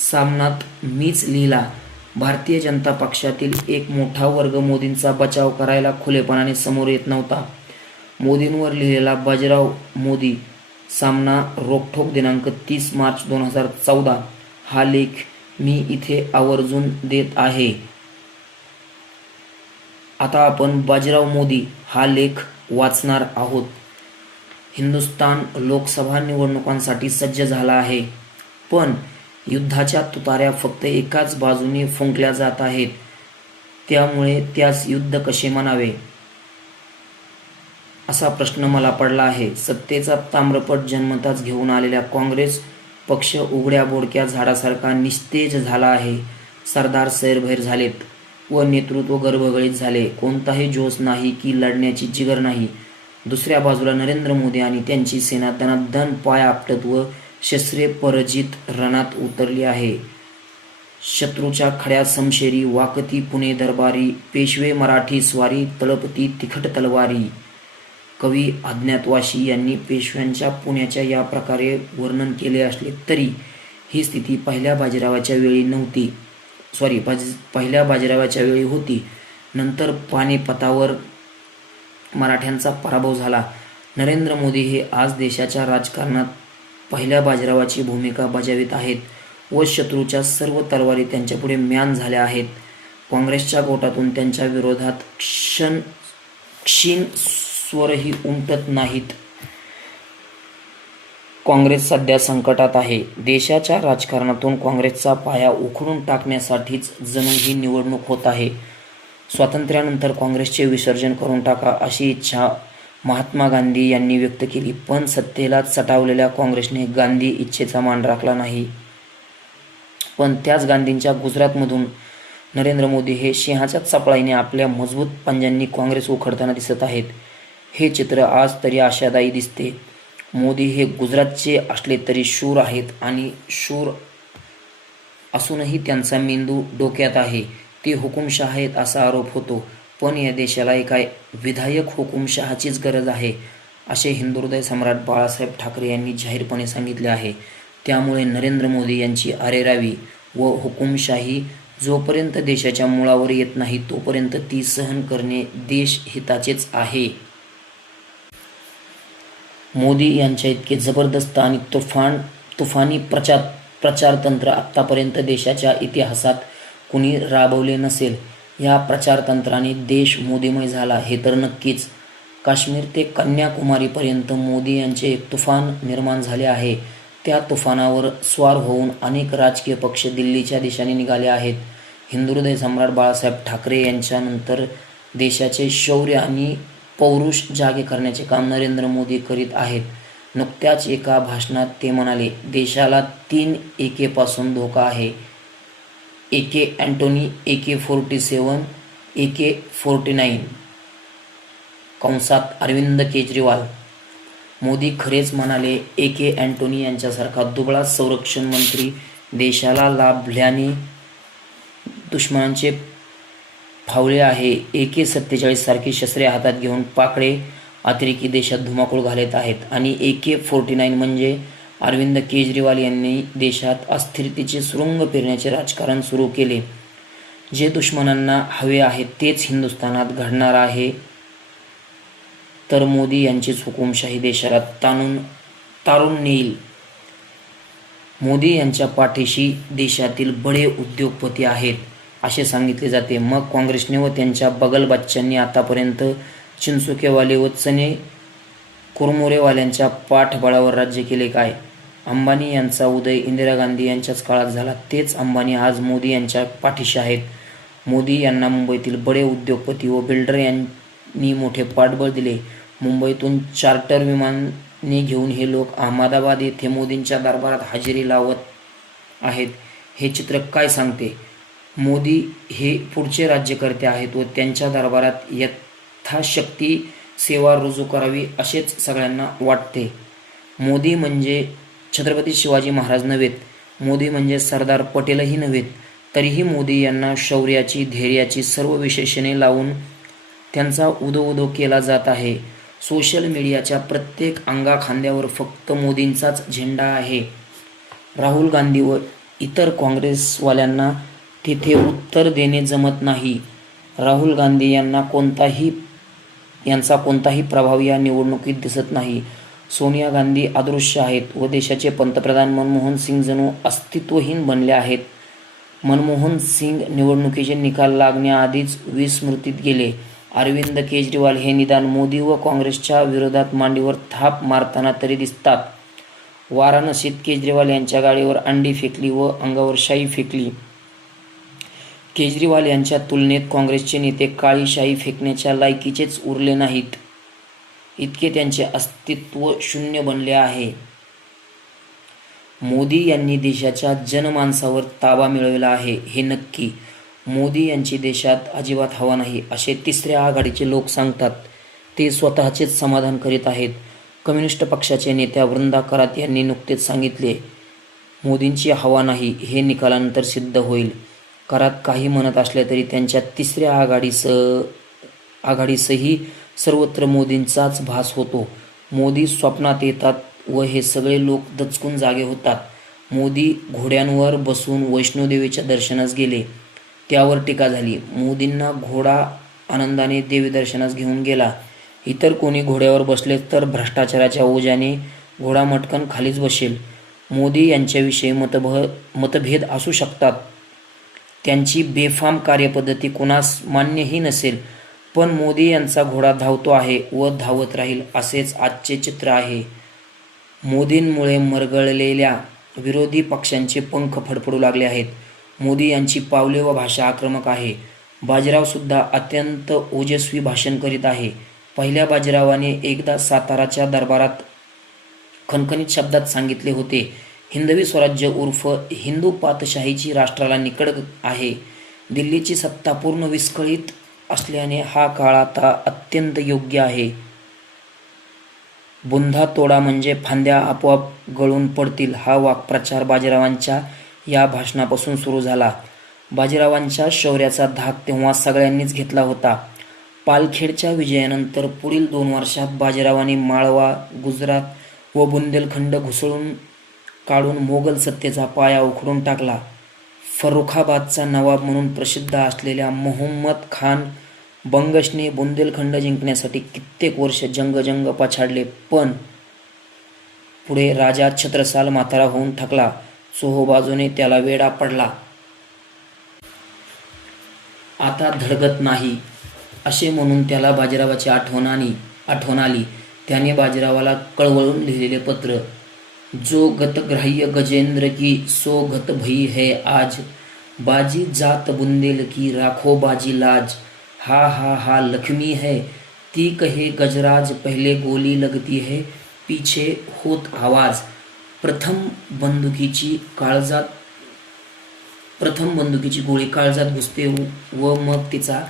सामनात मीच लिहिला. भारतीय जनता पक्षातील एक मोठा वर्ग मोदींचा बचाव करायला खुलेपणाने समोर येत नव्हता. मोदींवर लिहिलेला बाजीराव मोदी सामना रोखठोक दिनांक 30 मार्च 2014 हा लेख मी इथे आवर्जून देत आहे. आता आपण बाजीराव मोदी हा लेख वाचणार आहोत. हिंदुस्थान लोकसभा निवडणुकांसाठी सज्ज झाला आहे, पण युद्धाच्या तुतार्या फक्त एकाच बाजूने फुंकल्या जात आहेत. त्यामुळे त्यास युद्ध कसे म्हणावे असा प्रश्न मला पडला आहे. सत्तेचा ताम्रपट जन्मताच घेऊन आलेला काँग्रेस पक्ष उघड्या बोडक्या झाडासारखा निस्तेज झाला आहे. सरदार सैरभैर झालेत व नेतृत्व गर्भगळीत झाले. कोणताही जोश नाही की लढण्याची जिगर नाही. दुसऱ्या बाजूला नरेंद्र मोदी आणि त्यांची सेना दणादण पाय आपटत व शस्त्रे परजित रणात उतरली आहे. शत्रूच्या खड्या समशेरी वाकती पुणे दरबारी, पेशवे मराठी स्वारी तळपती तिखट तलवारी. कवी अज्ञातवासी यांनी पेशव्यांच्या पुण्याच्या या प्रकारे वर्णन केले असले तरी ही स्थिती पहिल्या बाजीरावाच्या वेळी होती. नंतर पानिपतावर मराठ्यांचा पराभव झाला. नरेंद्र मोदी हे आज देशाच्या राजकारणात पहिल्या बाजीरावाची भूमिका बजावित आहेत व शत्रूच्या सर्व तलवारी त्यांच्यापुढे म्यान झाल्या आहेत. काँग्रेसच्या गोटातून त्यांच्या विरोधात क्षीण स्वरही उमटत नाहीत. काँग्रेस सध्या संकटात आहे. देशाच्या राजकारणातून काँग्रेसचा पाया उखडून टाकण्यासाठीच जणू ही निवडणूक होत आहे. स्वातंत्र्यानंतर काँग्रेसचे विसर्जन करून टाका अशी इच्छा महात्मा गांधी यांनी व्यक्त केली, पण सत्तेला चटावलेल्या काँग्रेसने गांधी इच्छेचा मान राखला नाही. पण त्याच गांधींच्या गुजरातमधून नरेंद्र मोदी हे सिंहाच्या चपळाईने आपल्या मजबूत पंजांनी काँग्रेस उखडताना दिसत आहेत. हे चित्र आज तरी आशादायी दिसते. मोदी हे गुजरातचे असले तरी शूर आहेत आणि शूर असूनही त्यांचा मेंदू डोक्यात आहे. ते हुकुमशाह आहेत असा आरोप होतो, पण या देशाला एका विधायक हुकुमशहाचीच गरज आहे असे हिंदू हृदय सम्राट बाळासाहेब ठाकरे यांनी जाहीरपणे सांगितले आहे. त्यामुळे नरेंद्र मोदी यांची अरेरावी व हुकुमशाही जोपर्यंत देशाच्या मुळावर येत नाही तोपर्यंत ती सहन करणे देशहिताचेच आहे. मोदी यांच्या इतके जबरदस्त आणि तुफानी प्रचारतंत्र आत्तापर्यंत देशाच्या इतिहासात कुणी राबवले नसेल. या प्रचारतंत्राने देश मोदीमय झाला हे तर नक्कीच. काश्मीर ते कन्याकुमारीपर्यंत मोदी यांचे एक तुफान निर्माण झाले आहे. त्या तुफानावर स्वार होऊन अनेक राजकीय पक्ष दिल्लीच्या दिशेने निघाले आहेत. हिंदुहृदय सम्राट बाळासाहेब ठाकरे यांच्यानंतर देशाचे शौर्य आणि पौरुष जागे करण्याचे काम नरेंद्र मोदी करीत आहेत. नुकत्याच एका भाषणात ते म्हणाले, देशाला 3 AK-पासून धोका आहे. AK अँटोनी, AK-47, AK-49 कंसात अरविंद केजरीवाल. मोदी खरेच म्हणाले, AK अँटोनी यांच्यासारखा दुबळा संरक्षण मंत्री देशाला लाभल्याने दुश्मनांचे फावले आहे. AK-47 सारखी शस्त्रे हातात घेऊन पाकडे अतिरेकी देशात धुमाकूळ घालत आहेत आणि AK-49 म्हणजे अरविंद केजरीवाल यांनी देशात अस्थिरतेचे सुरुंग पेरण्याचे राजकारण सुरू केले. जे दुश्मनांना हवे आहे तेच हिंदुस्थानात घडणार आहे. तर मोदी यांचीच हुकुमशाही देशाला तारून नेईल. मोदी यांच्या पाठीशी देशातील बडे उद्योगपती आहेत असे सांगितले जाते. मग काँग्रेसने व त्यांच्या बगलबच्च्यांनी आतापर्यंत चिंचुकेवाले व चणे कुरमुरेवाल्यांच्या पाठबळावर राज्य केले काय? अंबानी यांचा उदय इंदिरा गांधी यांच्याच काळात झाला. तेच अंबानी आज मोदी यांच्या पाठीशी आहेत. मोदी यांना मुंबईतील बडे उद्योगपती व बिल्डर यांनी मोठे पाठबळ दिले. मुंबईतून चार्टर विमाने घेऊन हे लोक अहमदाबाद येथे मोदींच्या दरबारात हजेरी लावत आहेत. हे चित्र काय सांगते? मोदी हे पुढचे राज्यकर्ते आहेत व त्यांच्या दरबारात यथाशक्ती सेवा रुजू करावी असेच सगळ्यांना वाटते. मोदी म्हणजे छत्रपती शिवाजी महाराज नव्हेत, मोदी म्हणजे सरदार पटेलही नव्हेत. तरीही मोदी यांना शौर्याची, धैर्याची सर्व विशेषणे लावून त्यांचा उदो केला जात आहे. सोशल मीडियाच्या प्रत्येक अंगाखांद्यावर फक्त मोदींचाच झेंडा आहे. राहुल गांधी व इतर काँग्रेसवाल्यांना तिथे उत्तर देणे जमत नाही. राहुल गांधी यांचा कोणताही प्रभाव या निवडणुकीत दिसत नाही. सोनिया गांधी अदृश्य आहेत व देशाचे पंतप्रधान मनमोहन सिंग जणू अस्तित्वहीन बनले आहेत. मनमोहन सिंग निवडणुकीचे निकाल लागण्याआधीच विस्मृतीत गेले. अरविंद केजरीवाल हे निदान मोदी व काँग्रेसच्या विरोधात मांडीवर थाप मारताना तरी दिसतात. वाराणसीत केजरीवाल यांच्या गाडीवर अंडी फेकली व अंगावर शाई फेकली. केजरीवाल यांच्या तुलनेत काँग्रेसचे नेते काळी शाई फेकण्याच्या लायकीचेच उरले नाहीत. इतके त्यांचे अस्तित्व शून्य बनले आहे. मोदी यांनी देशाच्या जनमानसावर ताबा मिळवला आहे हे नक्की. मोदी यांची देशात अजिबात हवा नाही असे तिसऱ्या आघाडीचे लोक सांगतात. ते स्वतःचेच समाधान करीत आहेत. कम्युनिस्ट पक्षाचे नेत्या वृंदा करात यांनी नुकतेच सांगितले, मोदींची हवा नाही हे निकालानंतर सिद्ध होईल. करात काही म्हणत असल्या तरी त्यांच्या तिसऱ्या आघाडीसही सर्वत्र मोदींचाच भास होतो. मोदी स्वप्नात येतात व हे सगळे लोक दचकून जागे होतात. मोदी घोड्यांवर बसून वैष्णोदेवीच्या दर्शनास गेले, त्यावर टीका झाली. मोदींना घोडा आनंदाने देवी दर्शनास घेऊन गेला. इतर कोणी घोड्यावर बसले तर भ्रष्टाचाराच्या ओझ्याने घोडा मटकन खालीच बसेल. मोदी यांच्याविषयी मतभेद असू शकतात. त्यांची बेफाम कार्यपद्धती कुणास मान्यही नसेल, पण मोदी यांचा घोडा धावतो आहे व धावत राहील असेच आजचे चित्र आहे. मोदींमुळे मरगळलेल्या विरोधी पक्षांचे पंख फडफडू लागले आहेत. मोदी यांची पावले व भाषा आक्रमक आहे. बाजीराव सुद्धा अत्यंत ओजस्वी भाषण करीत आहे. पहिल्या बाजीरावाने एकदा साताराच्या दरबारात खणखणीत शब्दात सांगितले होते, हिंदवी स्वराज्य उर्फ हिंदू पातशाहीची राष्ट्राला निकड आहे. दिल्लीची सत्ता पूर्ण विस्कळीत असल्याने हा काळ आता अत्यंत योग्य आहे. बुंधा तोडा म्हणजे फांद्या आपोआप गळून पडतील हा वाक्प्रचार बाजीरावांच्या या भाषणापासून सुरू झाला. बाजीरावांच्या शौर्याचा धाक तेव्हा सगळ्यांनीच घेतला होता. पालखेडच्या विजयानंतर पुढील 2 वर्षात बाजीरावांनी माळवा, गुजरात व बुंदेलखंड घुसळून काढून मोगल सत्तेचा पाया उखडून टाकला. फर्रुखाबादचा नवाब म्हणून प्रसिद्ध असलेल्या मोहम्मद खान बंगशने बुंदेलखंड जिंकण्यासाठी कित्येक वर्ष जंग पछाडले, पण पुढे राजा छत्रसाल म्हातारा होऊन थकला. चोहोबाजूने त्याला वेढा पडला. आता धडगत नाही असे म्हणून त्याला बाजीरावाची आठवण आली. त्याने बाजीरावाला कळवळून लिहिलेले पत्र, जो गतग्राह्य गजेंद्र की सो गत भई है आज, बाजी जात बुंदेलकी राखो बाजी लाज, हा हा हा लक्ष्मी है ती कहे गजराज, पहले गोली लगती है पीछे होत आवाज, प्रथम बंदुकीची गोळी काळजात घुसते व मग तिचा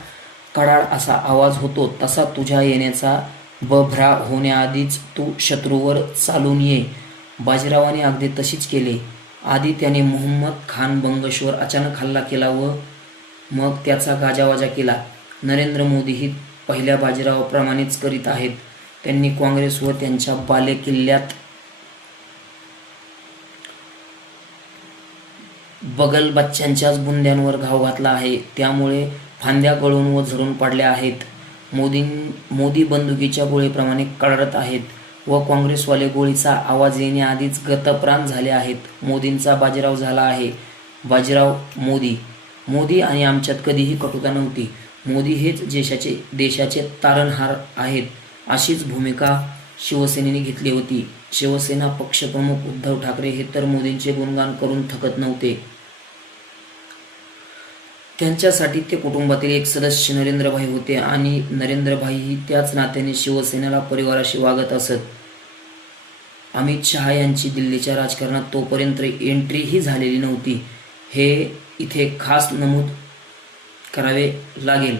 कडाड असा आवाज होतो. तसा तुझ्या येण्याचा बभ्रा होण्याआधीच तू शत्रूवर चालून ये. बाजीरावाने अगदी तशीच केले. आधी त्याने मुहम्मद खान बंगशवर अचानक हल्ला केला व मग त्याचा गाजावाजा केला. नरेंद्र मोदीही पहिल्या बाजीरावाप्रमाणेच करीत आहेत. त्यांनी काँग्रेस व त्यांच्या बालेकिल्ल्यात बगलबच्च्यांच्याच बुंद्यांवर घाव घातला आहे. त्यामुळे फांद्या गळून व झडून पडल्या आहेत. मोदी बंदुकीच्या गोळीप्रमाणे कडाडत आहेत व काँग्रेसवाले गोळीचा आवाज येण्याआधीच गतप्राण झाले आहेत. मोदींचा बाजीराव झाला आहे. बाजीराव मोदी आणि आमच्यात कधीही कटुता नव्हती. मोदी हेच देशाचे तारणहार आहेत, अशीच भूमिका शिवसेनेने घेतली होती. शिवसेना पक्षप्रमुख उद्धव ठाकरे हे तर मोदींचे गुणगान करून थकत नव्हते. त्यांच्यासाठी ते कुटुंबातील एक सदस्य नरेंद्रभाई होते आणि नरेंद्रभाईही त्याच नात्याने शिवसेनेला परिवाराशी वागत असत. अमित शहा यांची दिल्लीच्या राजकारणात तोपर्यंत एंट्रीही झालेली नव्हती, हे इथे खास नमूद करावे लागेल.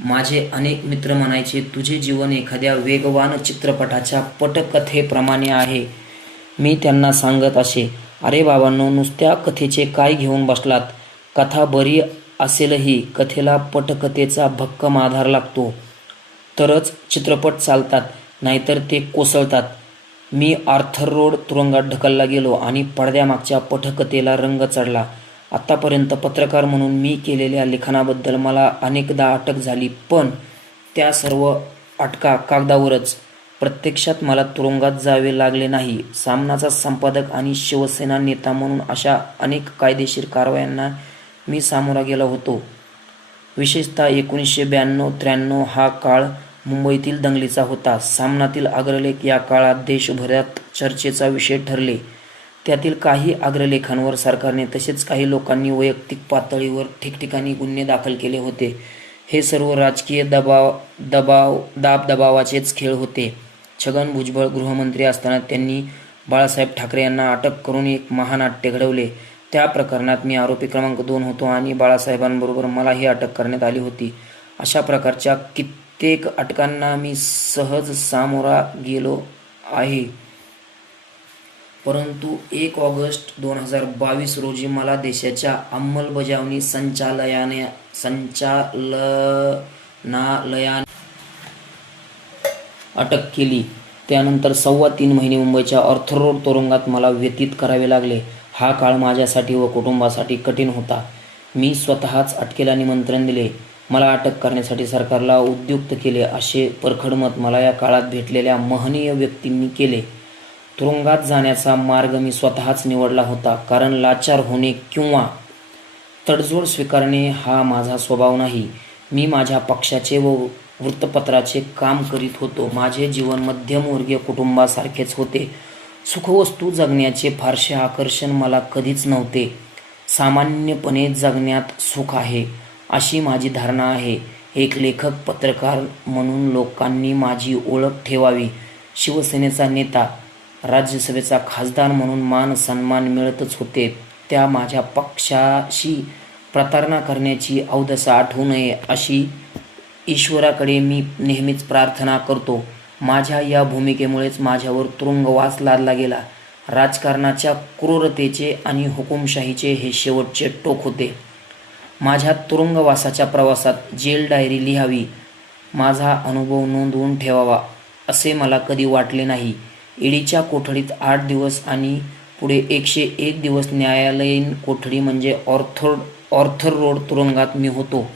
माझे अनेक मित्र म्हणायचे, तुझे जीवन एखाद्या वेगवान चित्रपटाच्या पटकथेप्रमाणे आहे. मी त्यांना सांगत असे, अरे बाबांनो, नुसत्या कथेचे काय घेऊन बसलात? कथा बरी असेलही कथेला पटकथेचा भक्कम आधार लागतो, तरच चित्रपट चालतात, नाहीतर ते कोसळतात. मी आर्थर रोड तुरुंगात ढकलला गेलो आणि पडद्यामागच्या पटकथेला रंग चढला. आत्तापर्यंत पत्रकार म्हणून मी केलेल्या लिखाणाबद्दल मला अनेकदा अटक झाली, पण त्या सर्व अटका कागदावरच. प्रत्यक्षात मला तुरुंगात जावे लागले नाही. सामनाचा संपादक आणि शिवसेना नेता म्हणून अशा अनेक कायदेशीर कारवायांना मी सामोरा गेलो होतो. विशेषतः 1992-93 हा काळ मुंबईतील दंगलीचा होता. सामनातील अग्रलेख या काळात देशभरात चर्चेचा विषय ठरले. त्यातील काही अग्रलेखांवर सरकारने तसेच काही लोकांनी वैयक्तिक पातळीवर ठिकठिकाणी गुन्हे दाखल केले होते. हे सर्व राजकीय दबावाचेच खेळ होते. छगन भुजबळ गृहमंत्री असताना त्यांनी बाळासाहेब ठाकरे यांना अटक करून एक महानाट्य घडवले. त्या प्रकरणात मी आरोपी क्रमांक 2 होतो आणि बाळासाहेबांबरोबर मलाही अटक करण्यात आली होती. अशा प्रकारच्या कित्येक अटकांना मी सहज सामोरा गेलो आहे. परंतु 1 ऑगस्ट 2022 रोजी मला देशाच्या अंमलबजावणी संचालनालयाने अटक केली. त्यानंतर 3.25 महिने मुंबईच्या आर्थर रोड तुरुंगात मला व्यतीत करावे लागले. हा काळ माझ्यासाठी व कुटुंबासाठी कठीण होता. मी स्वतःच अटकेला निमंत्रण दिले. मला अटक करण्यासाठी सरकारला उद्युक्त केले, असे परखड मत मला या काळात भेटलेल्या महनीय व्यक्तींनी केले. तुरुंगात जाण्याचा मार्ग मी स्वतःच निवडला होता, कारण लाचार होणे किंवा तडजोड स्वीकारणे हा माझा स्वभाव नाही. मी माझ्या पक्षाचे व वृत्तपत्राचे काम करीत होतो. माझे जीवन मध्यमवर्गीय कुटुंबासारखेच होते. सुखवस्तू जगण्याचे फारसे आकर्षण मला कधीच नव्हते. सामान्यपणे जगण्यात सुख आहे, अशी माझी धारणा आहे. एक लेखक, पत्रकार म्हणून लोकांनी माझी ओळख ठेवावी. शिवसेनेचा नेता, राज्यसभेचा खासदार म्हणून मान सन्मान मिळतच होते. त्या माझ्या पक्षाशी प्रतारणा करण्याची अवदसा आठवू नये, अशी ईश्वराकडे मी नेहमीच प्रार्थना करतो. माझ्या या भूमिकेमुळेच माझ्यावर तुरुंगवास लादला गेला. राजकारणाच्या क्रूरतेचे आणि हुकुमशाहीचे हे शेवटचे टोक होते. माझ्या तुरुंगवासाच्या प्रवासात जेल डायरी लिहावी, माझा अनुभव नोंदवून ठेवावा, असे मला कधी वाटले नाही. ईडीच्या कोठडीत 8 दिवस आणि पुढे 101 दिवस न्यायालयीन कोठडी म्हणजे ऑर्थर रोड तुरुंगात मी होतो.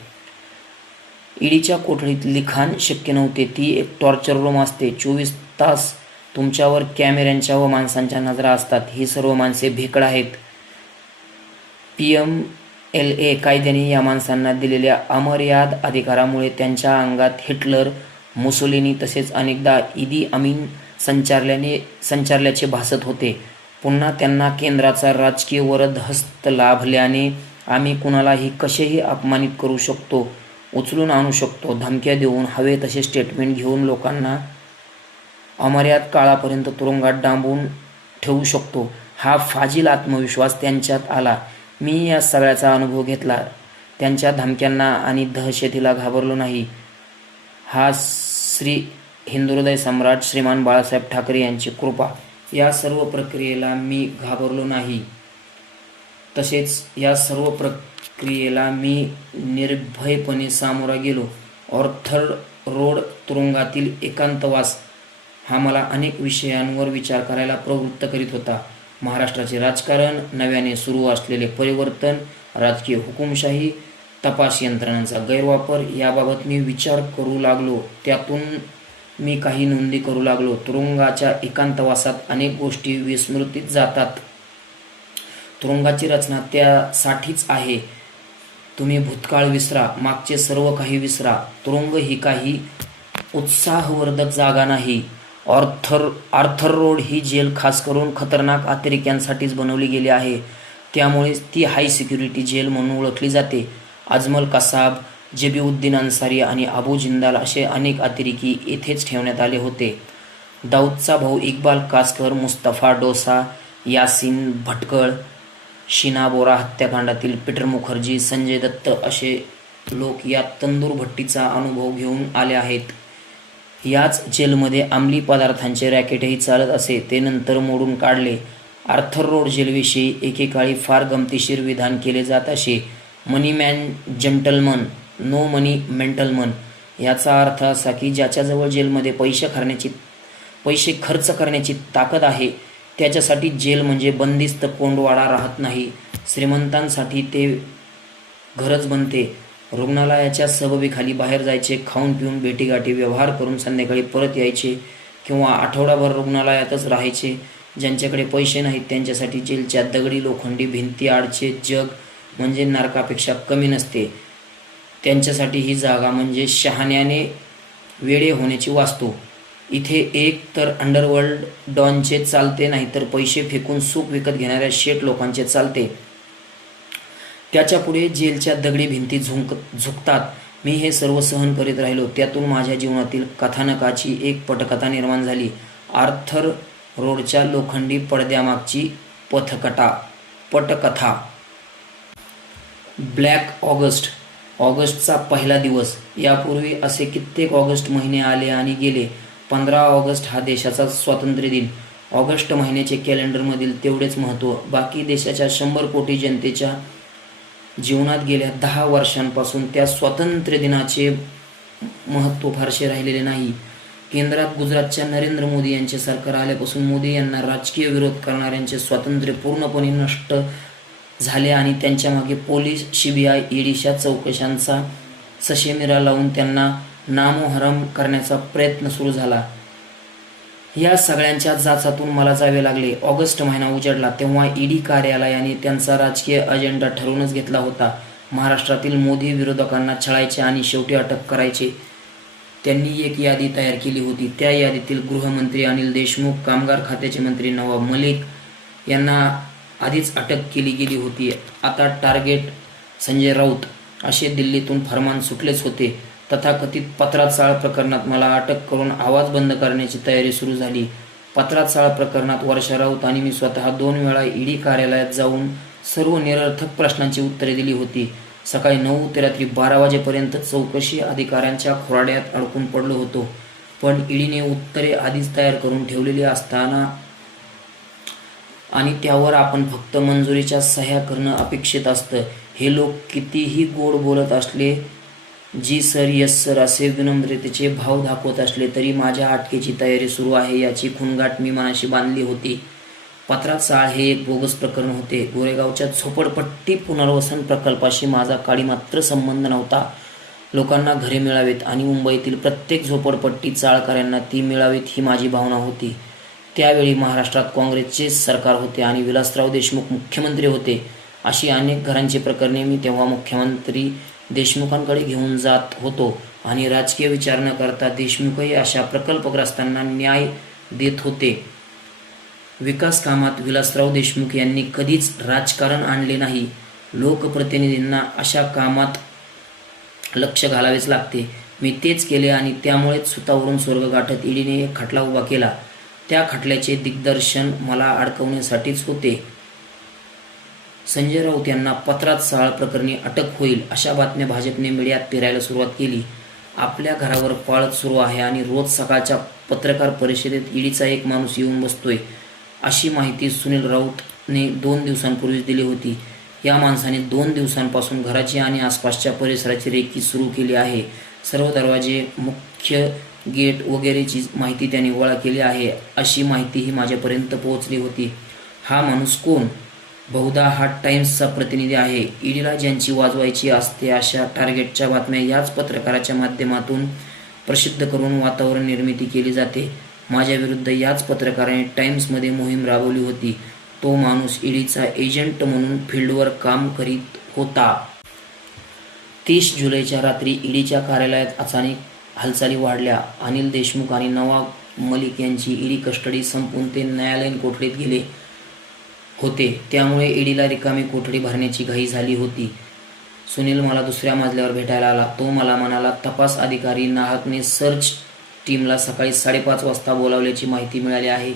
ईडीच्या कोठडीत लिखाण शक्य नव्हते. ती एक टॉर्चर रूम असते. 24 तास तुमच्यावर कॅमेऱ्यांच्या व माणसांच्या नजरा असतात. ही सर्व माणसे भेकड आहेत. PMLA कायद्याने या माणसांना दिलेल्या अमर्याद अधिकारामुळे त्यांच्या अंगात हिटलर, मुसोलिनी तसेच अनेकदा इदी अमीन संचारल्याचे भासत होते. पुन्हा त्यांना केंद्राचा राजकीय वरदहस्त लाभल्याने आम्ही कुणालाही कसेही अपमानित करू शकतो, उचलून आणू शकतो, धमक्या देऊन हवे तसे स्टेटमेंट घेऊन लोकांना अमर्याद काळापर्यंत तुरुंगात डांबून ठेवू शकतो. हा फाजील आत्मविश्वास त्यांच्यात आला. मी या सगळ्याचा अनुभव घेतला. त्यांच्या धमक्यांना आणि दहशतीला घाबरलो नाही. हा श्री हिंदुहृदय सम्राट श्रीमान बाळासाहेब ठाकरे यांची कृपा. या सर्व प्रक्रियेला मी घाबरलो नाही. तसेच या सर्व प्रक्रियेला मी निर्भयपणे सामोरा गेलो. ऑर्थर रोड तुरुंगातील एकांतवास हा मला अनेक विषयांवर विचार करायला प्रवृत्त करीत होता. महाराष्ट्राचे राजकारण, नव्याने सुरू असलेले परिवर्तन, राजकीय हुकुमशाही, तपास यंत्रणांचा गैरवापर याबाबत मी विचार करू लागलो. त्यातून मी काही नोंदी करू लागलो. तुरुंगाच्या एकांतवासात अनेक गोष्टी विस्मृतीत जातात. तुरुंगाची रचना त्यासाठीच आहे. तुम्ही भूतकाळ विसरा, मागचे सर्व काही विसरा. तुरुंग ही काही उत्साहवर्धक जागा नाही. आर्थर रोड ही जेल खास करून खतरनाक अतिरेक्यांसाठीच बनवली गेली आहे. त्यामुळे ती हाय सिक्युरिटी जेल म्हणून ओळखली जाते. अजमल कसाब, जबीउद्दीन अन्सारी आणि अबू जिंदाल असे अनेक अतिरेकी येथेच ठेवण्यात आले होते. दाऊदचा भाऊ इक्बाल कासकर, मुस्तफा डोसा, यासीन भटकळ, शीना बोरा हत्याकांडातील पीटर मुखर्जी, संजय दत्त असे लोक या तंदूर भट्टीचा अनुभव घेऊन आले आहेत. याच जेलमध्ये अंमली पदार्थांचे रॅकेटही चालत असे. ते नंतर मोडून काढले. आर्थर रोड जेलविषयी एकेकाळी फार गमतीशीर विधान केले जात असे. मनी मॅन जेंटलमन, नो मनी मेंटलमन. याचा अर्थ असा की ज्याच्याजवळ जेलमध्ये पैसे खर्च करण्याची ताकद आहे त्याच्यासाठी जेल म्हणजे बंदिस्त कोंडवाडा राहत नाही. श्रीमंतांसाठी ते घरच बनते. रुग्णालयाच्या सबबीखाली बाहेर जायचे, खाऊन पिऊन भेटीगाठी व्यवहार करून संध्याकाळी परत यायचे किंवा आठवडाभर रुग्णालयातच राहायचे. ज्यांच्याकडे पैसे नाहीत त्यांच्यासाठी जेलच्या दगडी लोखंडी भिंती आडचे जग म्हणजे नरकापेक्षा कमी नसते. त्यांच्यासाठी ही जागा म्हणजे शहाण्याने वेडे होण्याची वास्तू. इथे एक तर अंडरवर्ल्ड डॉनचे चालते, नाहीतर पैसे फेकून सुख विकत घेणाऱ्या शेठ लोकांचे चालते. त्याच्यापुढे जेलच्या दगडी भिंती झुकतात. मी हे सर्व सहन करीत राहिलो. त्यातून माझ्या जीवनातील कथानकाची एक पटकथा निर्माण झाली. आर्थर रोडच्या लोखंडी पडद्यामागची पटकथा. Black August. ऑगस्टचा पहिला दिवस. यापूर्वी असे कित्येक ऑगस्ट महिने आले आणि गेले. 15 ऑगस्ट हा देशाचा स्वातंत्र्य दिन. ऑगस्ट महिन्याचे कॅलेंडरमधील तेवढेच महत्त्व. बाकी देशाच्या 100 कोटी जनतेच्या जीवनात गेल्या 10 वर्षांपासून त्या स्वातंत्र्य दिनाचे महत्त्व फारसे राहिलेले नाही. केंद्रात गुजरातच्या नरेंद्र मोदी यांचे सरकार आल्यापासून मोदी यांना राजकीय विरोध करणाऱ्यांचे स्वातंत्र्य पूर्णपणे नष्ट झाले आणि त्यांच्या मागे पोलीस, सीबीआय, ईडीच्या चौकशांचा ससेमिरा लावून त्यांना नामोहरम करण्याचा प्रयत्न सुरू झाला. या सगळ्यांच्या जाचातून मला जावे लागले. ऑगस्ट महिना उजडला तेव्हा ईडी कार्यालयाने त्यांचा राजकीय अजेंडा ठरवूनच घेतला होता. महाराष्ट्रातील मोदी विरोधकांना छळायचे आणि शेवटी अटक करायचे. त्यांनी एक यादी तयार केली होती. त्या यादीतील गृहमंत्री अनिल देशमुख, कामगार खात्याचे मंत्री नवाब मलिक यांना आधीच अटक केली गेली होती. आता टार्गेट संजय राऊत असे दिल्लीतून फरमान सुटलेच होते. तथाकथित पत्राचाळ प्रकरणात मला अटक करून आवाज बंद करण्याची तयारी सुरू झाली. पत्राचाळ प्रकरणात वर्षा राऊत आणि मी स्वतः 2 वेळा ईडी कार्यालयात जाऊन सर्व निरर्थक प्रश्नांची उत्तरे दिली होती. सकाळी 9 ते रात्री 12 वाजेपर्यंत चौकशी अधिकाऱ्यांच्या खोराड्यात अडकून पडलो होतो. पण ईडीने उत्तरे आधीच तयार करून ठेवलेली असताना आणि त्यावर आपण फक्त मंजुरीच्या सह्या करणं अपेक्षित असतं. हे लोक कितीही गोड बोलत असले, जी सर, यस सर असे विनम्रतेचे भाव दाखवत असले तरी माझ्या अटकेची तयारी सुरू आहे याची खूणगाठ मी मनाशी बांधली होती. पत्राचाळ हे एक बोगस प्रकरण होते. गोरेगावच्या झोपडपट्टी पुनर्वसन प्रकल्पाशी माझा काडी मात्र संबंध नव्हता. लोकांना घरे मिळावीत आणि मुंबईतील प्रत्येक झोपडपट्टी चाळकऱ्यांना ती मिळावीत ही माझी भावना होती. त्यावेळी महाराष्ट्रात काँग्रेसचे सरकार होते आणि विलासराव देशमुख मुख्यमंत्री होते. अशी अनेक घरांची प्रकरणे मी तेव्हा मुख्यमंत्री देशमुखांकडे घेऊन जात होतो आणि राजकीय विचार न करता देशमुखही अशा प्रकल्पग्रस्तांना न्याय देत होते. विकास कामात विलासराव देशमुख यांनी कधीच राजकारण आणले नाही. लोकप्रतिनिधींना अशा कामात लक्ष घालावेच लागते. मी तेच केले आणि त्यामुळेच स्वतःवरून स्वर्ग गाठत ईडीने एक खटला उभा केला. त्या खटल्याचे दिग्दर्शन मला अडकवण्यासाठीच होते. संजय राऊत यांना पत्रात साळ प्रकरणी अटक होईल अशा बातम्या भाजपने मीडियात पेरायला सुरुवात केली. आपल्या घरावर पाळत सुरू आहे आणि रोज सकाळच्या पत्रकार परिषदेत ईडीचा एक माणूस येऊन बसतोय अशी माहिती सुनील राऊतने 2 दिवसांपूर्वीच दिली होती. या माणसाने 2 दिवसांपासून घराची आणि आसपासच्या परिसराची रेकी सुरू केली आहे. सर्व दरवाजे, मुख्य गेट वगैरेची माहिती त्यांनी गोळा केली आहे अशी माहितीही माझ्यापर्यंत पोहोचली होती. हा माणूस कोण? बहुधा हा टाइम्सचा प्रतिनिधी आहे. ईडीला ज्यांची वाजवायची असते अशा टार्गेटच्या बातम्या याच पत्रकाराच्या माध्यमातून प्रसिद्ध करून वातावरण निर्मिती केली जाते. माझ्याविरुद्ध याच पत्रकाराने टाइम्समध्ये मोहीम राबवली होती. तो माणूस ईडीचा एजंट म्हणून फील्डवर काम करीत होता. 30 जुलैच्या रात्री ईडीच्या कार्यालयात अचानक हालचाली वाढल्या. अनिल देशमुख आणि नवाब मलिक यांची ईडी कस्टडी संपून ते न्यायालयीन कोठडीत गेले होते. त्यामुळे ईडीला रिकामी कोठडी भरण्याची घाई झाली होती. सुनील मला दुसऱ्या मजल्यावर भेटायला आला. तो मला म्हणाला, तपास अधिकारी नाहकने सर्च टीमला सकाळी 5:30 वाजता बोलावल्याची माहिती मिळाली आहे.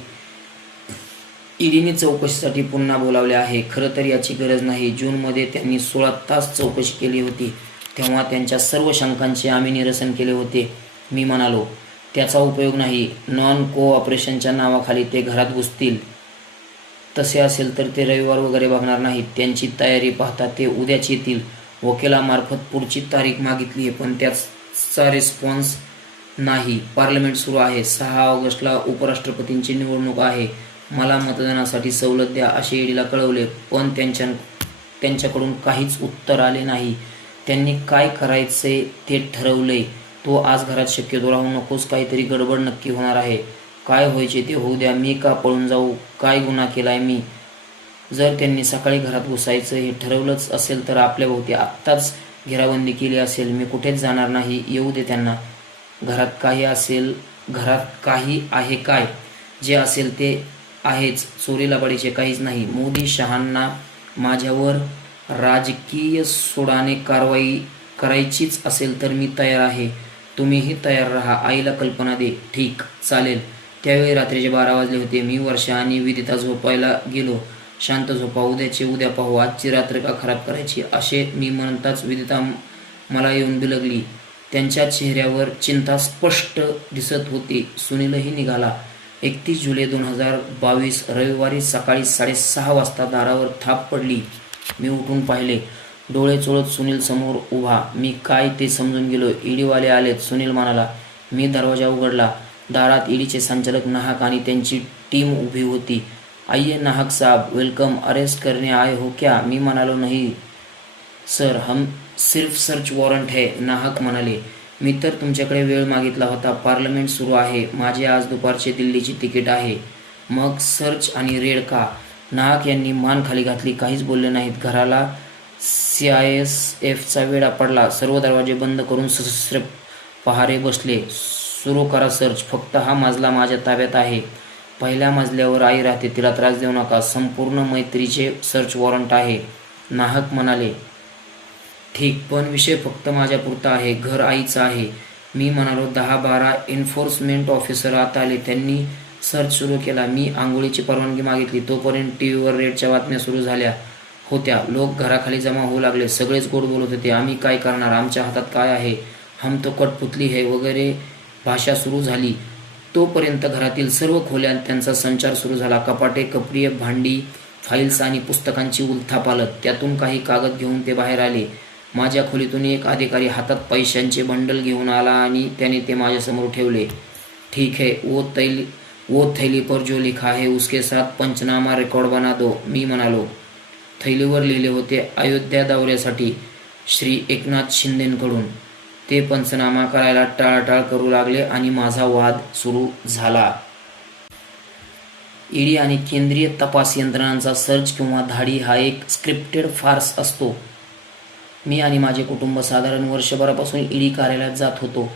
ईडीने चौकशीसाठी पुन्हा बोलावले आहे. खरं तर याची गरज नाही. जूनमध्ये त्यांनी 16 तास चौकशी केली होती. तेव्हा त्यांच्या सर्व शंकांचे आम्ही निरसन केले होते. मी म्हणालो, त्याचा उपयोग नाही. नॉन कोऑपरेशनच्या नावाखाली ते घरात घुसतील. तसे असेल तर ते रविवार वगैरे बघणार नाहीत. त्यांची तयारी पाहता ते उद्याच येतील. वकिलामार्फत पुढची तारीख मागितली पण त्याचा रिस्पॉन्स नाही. पार्लमेंट सुरू आहे. 6 ऑगस्टला उपराष्ट्रपतींची निवडणूक आहे. मला मतदानासाठी सवलत द्या असे ईडीला कळवले पण त्यांच्याकडून काहीच उत्तर आले नाही. त्यांनी काय करायचे ते ठरवले. तो आज घरात शक्यतो राहू नकोस. काहीतरी गडबड नक्की होणार आहे. काय व्हायचे ते होऊ द्या. मी का पळून जाऊ? काय गुन्हा केलाय मी? जर त्यांनी सकाळी घरात घुसायचं हे ठरवलंच असेल तर आपल्याभोवती आत्ताच घेराबंदी केली असेल. मी कुठेच जाणार नाही. येऊ दे त्यांना. घरात काही असेल. घरात काही आहे काय? जे असेल ते आहेच. चोरी लबाडीचे काहीच नाही. मोदी शहांना माझ्यावर राजकीय सोडाने कारवाई करायचीच असेल तर मी तयार आहे. तुम्हीही तयार राहा. आईला कल्पना दे. ठीक, चालेल. त्यावेळी रात्रीचे 12 वाजले होते. मी वर्षा आणि विदिता झोपायला गेलो. शांत झोपा. उद्याचे उद्या पाहू. आजची रात्र का खराब करायची असे मी म्हणताच विदिता मला येऊन बिलगली. त्यांच्या चेहऱ्यावर चिंता स्पष्ट दिसत होती. सुनीलही निघाला. 31 जुलै 2022 रविवारी सकाळी 6:30 वाजता दारावर थाप पडली. मी उठून पाहिले. डोळे चोळत सुनील समोर उभा. मी काय ते समजून गेलो. ईडीवाले आलेत, सुनील म्हणाला. मी दरवाजा उघडला. दारात ईडीचे संचालक नाहक आणि त्यांची टीम उभी होती. आइये नाहक साहब, वेलकम. अरेस्ट करने आए हो क्या? मी म्हणालो, नहीं सर, हम सिर्फ सर्च वॉरंट है. नाहक म्हणाले, मी तर तुमच्याकडे वेळ मागितला होता. पार्लमेंट सुरू आहे. माझे आज दुपारचे दिल्लीची तिकीट आहे. मग सर्च आणि रेड का? नाहक यांनी मान खाली घातली. काहीच बोलले नाहीत. घराला CISFचा वेढा पडला. सर्व दरवाजे बंद करून सशस्त्र पहारे बसले. सुरू करा सर्च. फक्त हा मजला माझ्या ताब्यात आहे. पहिल्या मजल्यावर आई राहते. तिला त्रास देऊ नका. संपूर्ण मैत्रीचे सर्च वॉरंट आहे. नाहक म्हणाले, ठीक, पण विषय फक्त माझ्यापुरता आहे. घर आईचं आहे. मी म्हणालो, 10-12 एन्फोर्समेंट ऑफिसर आत आले. त्यांनी सर्च सुरू केला. मी आंघोळीची परवानगी मागितली. तोपर्यंत टीव्हीवर रेडच्या बातम्या सुरू झाल्या होत्या. लोक घराखाली जमा होऊ लागले. सगळेच गोड बोलत होते. आम्ही काय करणार? आमच्या हातात काय आहे? हम तो कठपुतली है वगैरे भाषा सुरू झाली. तोपर्यंत घरातील सर्व खोल्यात त्यांचा संचार सुरू झाला. कपाटे, कपडे, भांडी, फाईल्स आणि पुस्तकांची उलथापालथ. त्यातून काही कागद घेऊन ते बाहेर आले. माझ्या खोलीतून एक अधिकारी हातात पैशांचे बंडल घेऊन आला आणि त्याने ते माझ्यासमोर ठेवले. ठीक है, वो थैली पर जो लिखा है उसके साथ पंचनामा रेकॉर्ड बना दो. मी म्हणालो. थैलीवर लिहिले होते, अयोध्या दौऱ्यासाठी श्री एकनाथ शिंदेंकडून. ते पंचनामा करायला टाळाटाळ करू लागले आणि माझा वाद सुरू झाला. ईडी आणि केंद्रीय तपास यंत्रणांचा सर्च किंवा धाडी हा एक स्क्रिप्टेड फार्स असतो. मी आणि माझे कुटुंब साधारण वर्षभरापासून ईडी कार्यालयात जात होतो.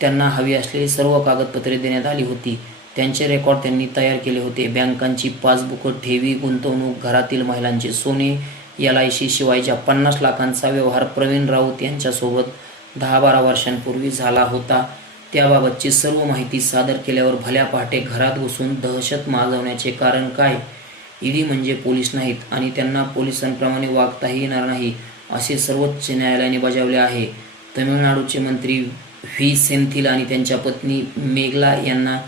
त्यांना हवी असलेली सर्व कागदपत्रे देण्यात आली होती. त्यांचे रेकॉर्ड त्यांनी तयार केले होते. बँकांची पासबुकं, ठेवी, गुंतवणूक, घरातील महिलांचे सोने, LIC शिवायच्या 50 लाखांचा व्यवहार प्रवीण राऊत यांच्यासोबत 10-12 वर्षांपूर्वी झाला होता. त्याबाबतची सर्व माहिती सादर केल्यावर भल्या पहाटे घरात घुसून दहशत माजवण्याचे कारण काय? ईडी म्हणजे पोलीस नाहीत आणि त्यांना पोलिसांप्रमाणे वागताही येणार नाही असे सर्वोच्च न्यायालयाने बजावले आहे. तमिळनाडूचे मंत्री व्ही. सेंथिल आणि त्यांच्या पत्नी मेगला यांना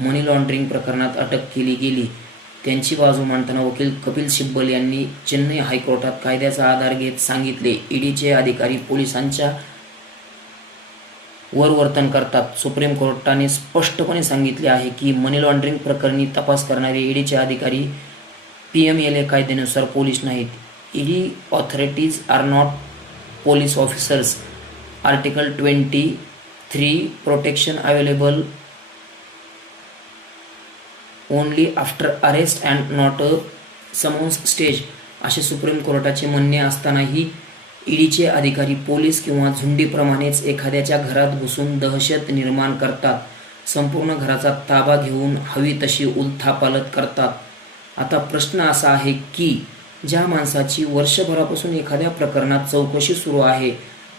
मनी लॉन्ड्रिंग प्रकरणात अटक केली गेली. त्यांची बाजू मांडताना वकील कपिल सिब्बल यांनी चेन्नई हायकोर्टात कायद्याचा आधार घेत सांगितले, ईडीचे अधिकारी पोलिसांच्या वर वर्तन करतात. सुप्रीम कोर्टाने स्पष्टपणे सांगितले आहे की मनी लॉन्ड्रिंग प्रकरणी तपास करणारे ईडीचे अधिकारी PMLA कायद्यानुसार पोलीस नाहीत. ED authorities are not police officers. Article 23 protection available only after arrest and not a summons stage असे सुप्रीम कोर्टाचे म्हणणे असतानाही ईडीचे अधिकारी पोलीस किंवा झुंडीप्रमाणेच एखाद्याच्या घरात घुसून दहशत निर्माण करतात. संपूर्ण घराचा ताबा घेऊन हवी तशी उलथापालथ करतात. आता प्रश्न असा आहे की ज्या माणसाची वर्षभरापासून एखाद्या प्रकरणात चौकशी सुरू आहे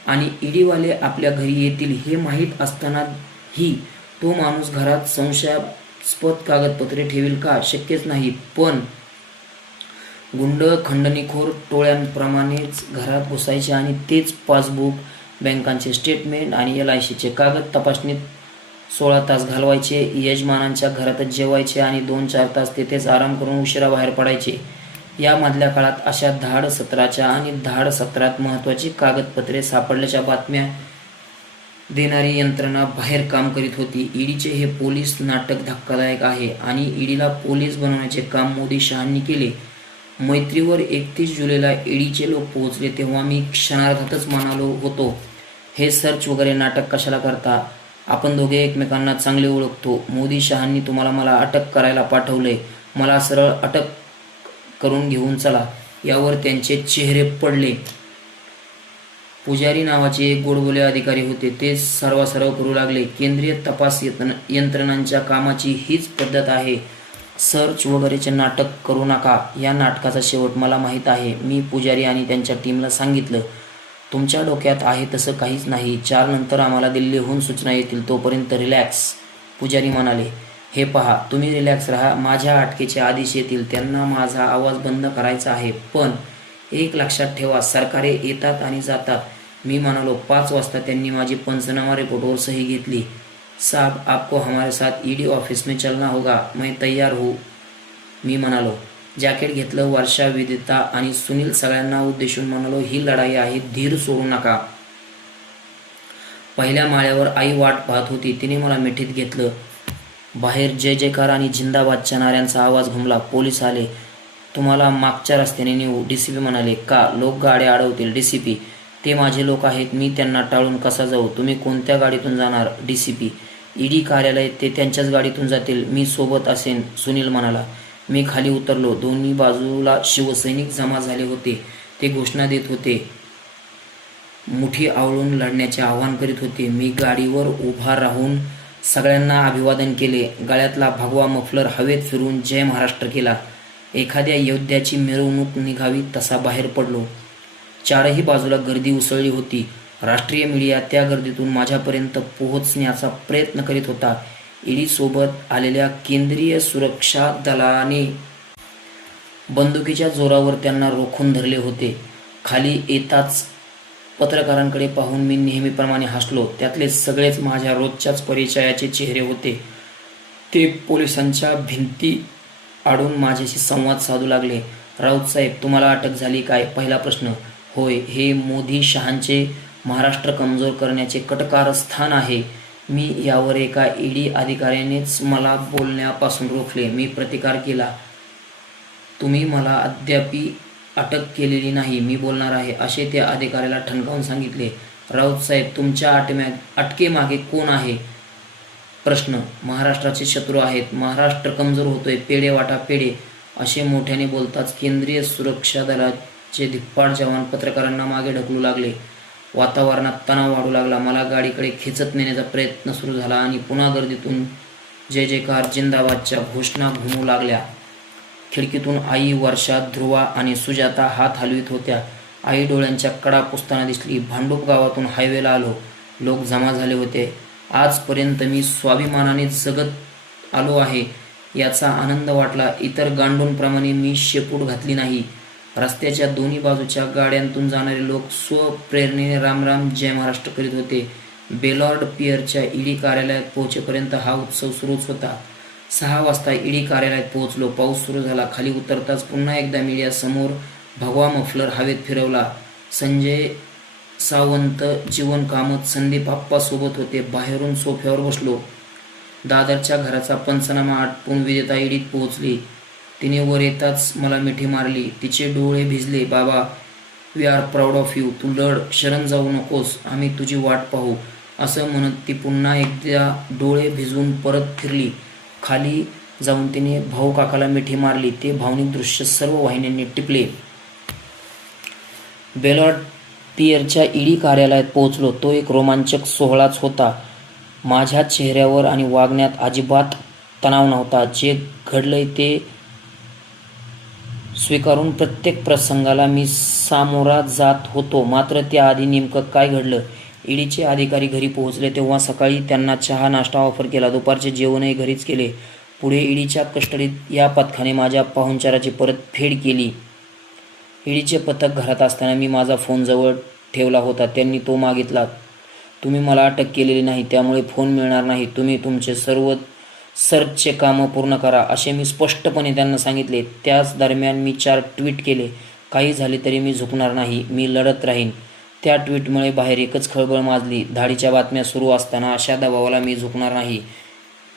आणि ईडीवाले आपल्या घरी येतील हे माहीत असतानाही तो माणूस घरात संशयास्पद कागदपत्रे ठेवील का? शक्यच नाही. पण गुंड खंडणीखोर टोळ्यांप्रमाणेच घरात घुसायचे आणि तेच पासबुक, बँकांचे स्टेटमेंट आणि LICचे कागद तपासणीत 16 तास घालवायचे. यजमानांच्या घरातच जेवायचे आणि 2-4 तास तेथेच आराम करून उशिरा बाहेर पडायचे. या मधल्या काळात अशा धाड सत्राच्या आणि धाड सत्रात महत्त्वाची कागदपत्रे सापडल्याच्या बातम्या देणारी यंत्रणा बाहेर काम करीत होती. ईडीचे हे पोलीस नाटक धक्कादायक आहे आणि ईडीला पोलीस बनवण्याचे काम मोदी शहांनी केले. मैत्रीवर 31 जुलैला ईडीचे लोक पोहोचले तेव्हा मी क्षणार्धातच म्हणालो होतो, हे सर्च वगैरे नाटक कशाला करता? आपण दोघे एकमेकांना चांगले ओळखतो. मोदी शहांनी तुम्हाला मला अटक करायला पाठवलंय. मला सरळ अटक करून घेऊन चला. यावर त्यांचे चेहरे पडले. पुजारी नावाचे एक गोडबोले अधिकारी होते. ते सर्वासर्व करू लागले, केंद्रीय तपास यंत्रणांच्या कामाची हीच पद्धत आहे. सर्च वगैरेचे नाटक करू नका. या नाटकाचा शेवट मला माहीत आहे. मी पुजारी आणि त्यांच्या टीमला सांगितलं, तुमच्या डोक्यात आहे तसं काहीच नाही. 4 नंतर आम्हाला दिल्लीहून सूचना येतील, तोपर्यंत रिलॅक्स. पुजारी म्हणाले, हे पहा, तुम्ही रिलॅक्स राहा. माझ्या अटकेचे आदेश येतील, त्यांना माझा आवाज बंद करायचा आहे. पण एक लक्षात ठेवा, सरकारे येतात आणि जातात. मी म्हणालो. 5 वाजता त्यांनी माझी पंचनामा रिपोर्टवर सही घेतली. साहब, आपको हमारे साथ ईडी ऑफिस में चलना होगा. मैं तैयार हूँ, मी म्हणालो. जॅकेट घेतलं. वर्षा, विदिता आणि सुनील सगळ्यांना उद्देशून म्हणालो, ही लढाई आहे, धीर सोडू नका. पहिल्या माळ्यावर आई वाट पाहत होती. तिने मला मिठीत घेतलं. बाहेर जय जयकार आणि जिंदाबादच्या नाऱ्यांचा आवाज घुमला. पोलीस आले. तुम्हाला मागच्या रस्त्याने नेऊ, DCP म्हणाले. का? लोक गाड्या अडवतील. DCP, ते माझे लोक आहेत, मी त्यांना टाळून कसा जाऊ? तुम्ही कोणत्या गाडीतून जाणार? DCP, ईडी कार्यालय, ते त्यांच्याच गाडीतून जातील, मी सोबत असेन, सुनील म्हणाला. मी खाली उतरलो. दोन्ही बाजूला शिवसैनिक जमा झाले होते. ते घोषणा देत होते, मुठी आवळून लढण्याचे आवाहन करीत होते. मी गाडीवर उभा राहून सगळ्यांना अभिवादन केले. गळ्यातला भगवा मफलर हवेत फिरून जय महाराष्ट्र केला. एखाद्या योद्ध्याची मिरवणूक निघावी तसा बाहेर पडलो. 4ही बाजूला गर्दी उसळली होती. राष्ट्रीय मीडिया त्या गर्दीतून माझ्यापर्यंत पोहोचण्याचा प्रयत्न करीत होता. ईडी सोबत आलेल्या केंद्रीय सुरक्षा दलाने बंदुकीच्या जोरावर त्यांना रोखून धरले होते. खाली येताच पत्रकारांकडे पाहून मी नेहमीप्रमाणे हसलो. त्यातले सगळेच माझ्या रोजच्याच परिचयाचे चेहरे होते. ते पोलिसांच्या भिंती आडून माझ्याशी संवाद साधू लागले. राऊत साहेब, तुम्हाला अटक झाली काय? पहिला प्रश्न. होय, हे मोदी शहांचे महाराष्ट्र कमजोर करण्याचे कटकारस्थान आहे. मी यावर एका ईडी अधिकाऱ्यानेच मला बोलण्यापासून रोखले. मी प्रतिकार केला. तुम्ही मला अद्यापी अटक केलेली नाही, मी बोलणार आहे, असे त्या अधिकाऱ्याला ठणकावून सांगितले. राऊत साहेब, तुमच्या अटकेमागे कोण आहे? प्रश्न. महाराष्ट्राचे शत्रू आहेत. महाराष्ट्र कमजोर होतोय. पेढे वाटा पेढे, असे मोठ्याने बोलताच केंद्रीय सुरक्षा दलाचे धिप्पाड जवान पत्रकारांना मागे ढकलू लागले. वातावरणात तणाव वाढू लागला. मला गाडीकडे खेचत नेण्याचा प्रयत्न सुरू झाला आणि पुन्हा गर्दीतून जय जयकार, जिंदाबादच्या घोषणा घुमू लागल्या. खिडकीतून आई, वर्षा, ध्रुवा आणि सुजाता हात हलवीत होत्या. आई डोळ्यांच्या कडा पुसताना दिसली. भांडूप गावातून हायवेला आलो. लोक जमा झाले होते. आजपर्यंत मी स्वाभिमानाने जगत आलो आहे याचा आनंद वाटला. इतर गांडूंप्रमाणे मी शेपूट घातली नाही. रस्त्याच्या दोन्ही बाजूच्या गाड्यांतून जाणारे लोक स्वप्रेरणेने रामराम जय महाराष्ट्र करीत होते. बेलॉर्ड पियरच्या ईडी कार्यालयात पोहोचेपर्यंत हा उत्सव सुरूच होता. 6 वाजता ईडी कार्यालयात पोहोचलो. पाऊस सुरू झाला. खाली उतरताच पुन्हा एकदा मीडिया समोर भगवा मफलर हवेत फिरवला. संजय सावंत, जीवन कामत, संदीप आप्पा सोबत होते. बाहेरून सोफ्यावर बसलो. दादरच्या घराचा पंचनामा आटपून विजेता ईडीत पोहोचली. तिने वर येताच मला मिठी मारली. तिचे डोळे भिजले. बाबा, we are proud of you. तू लढ, शरण जाऊ नकोस, आम्ही तुझी वाट पाहू, असं म्हणत ती पुन्हा एकदा डोळे भिजवून परत फिरली. खाली जाऊन तिने भाऊ काकाला मिठी मारली. ते भावनिक दृश्य सर्व वाहिन्यांनी टिपले. बेलॉर्ड पियरच्या ईडी कार्यालयात पोहोचलो. तो एक रोमांचक सोहळाच होता. माझ्या चेहऱ्यावर आणि वागण्यात अजिबात तणाव नव्हता. जे घडलंय ते स्वीकारून प्रत्येक प्रसंगाला मी सामोरा जात होतो. मात्र त्याआधी नेमकं काय घडलं? ईडीचे अधिकारी घरी पोहोचले तेव्हा सकाळी त्यांना चहा नाश्ता ऑफर केला. दुपारचे जेवणही घरीच केले. पुढे ईडीच्या कस्टडीत या पथकाने माझ्या पाहुणचाराची परतफेड केली. ईडीचे पथक घरात असताना मी माझा फोन जवळ ठेवला होता. त्यांनी तो मागितला. तुम्ही मला अटक केलेली नाही, त्यामुळे फोन मिळणार नाही. तुम्ही तुमचे सर्व सर्चचे कामं पूर्ण करा, असे मी स्पष्टपणे त्यांना सांगितले. त्याच दरम्यान मी 4 ट्विट केले. काही झाले तरी मी झुकणार नाही, मी लढत राहीन. त्या ट्विटमुळे बाहेर एकच खळबळ माजली. धाडीच्या बातम्या सुरू असताना अशा दबावाला मी झुकणार नाही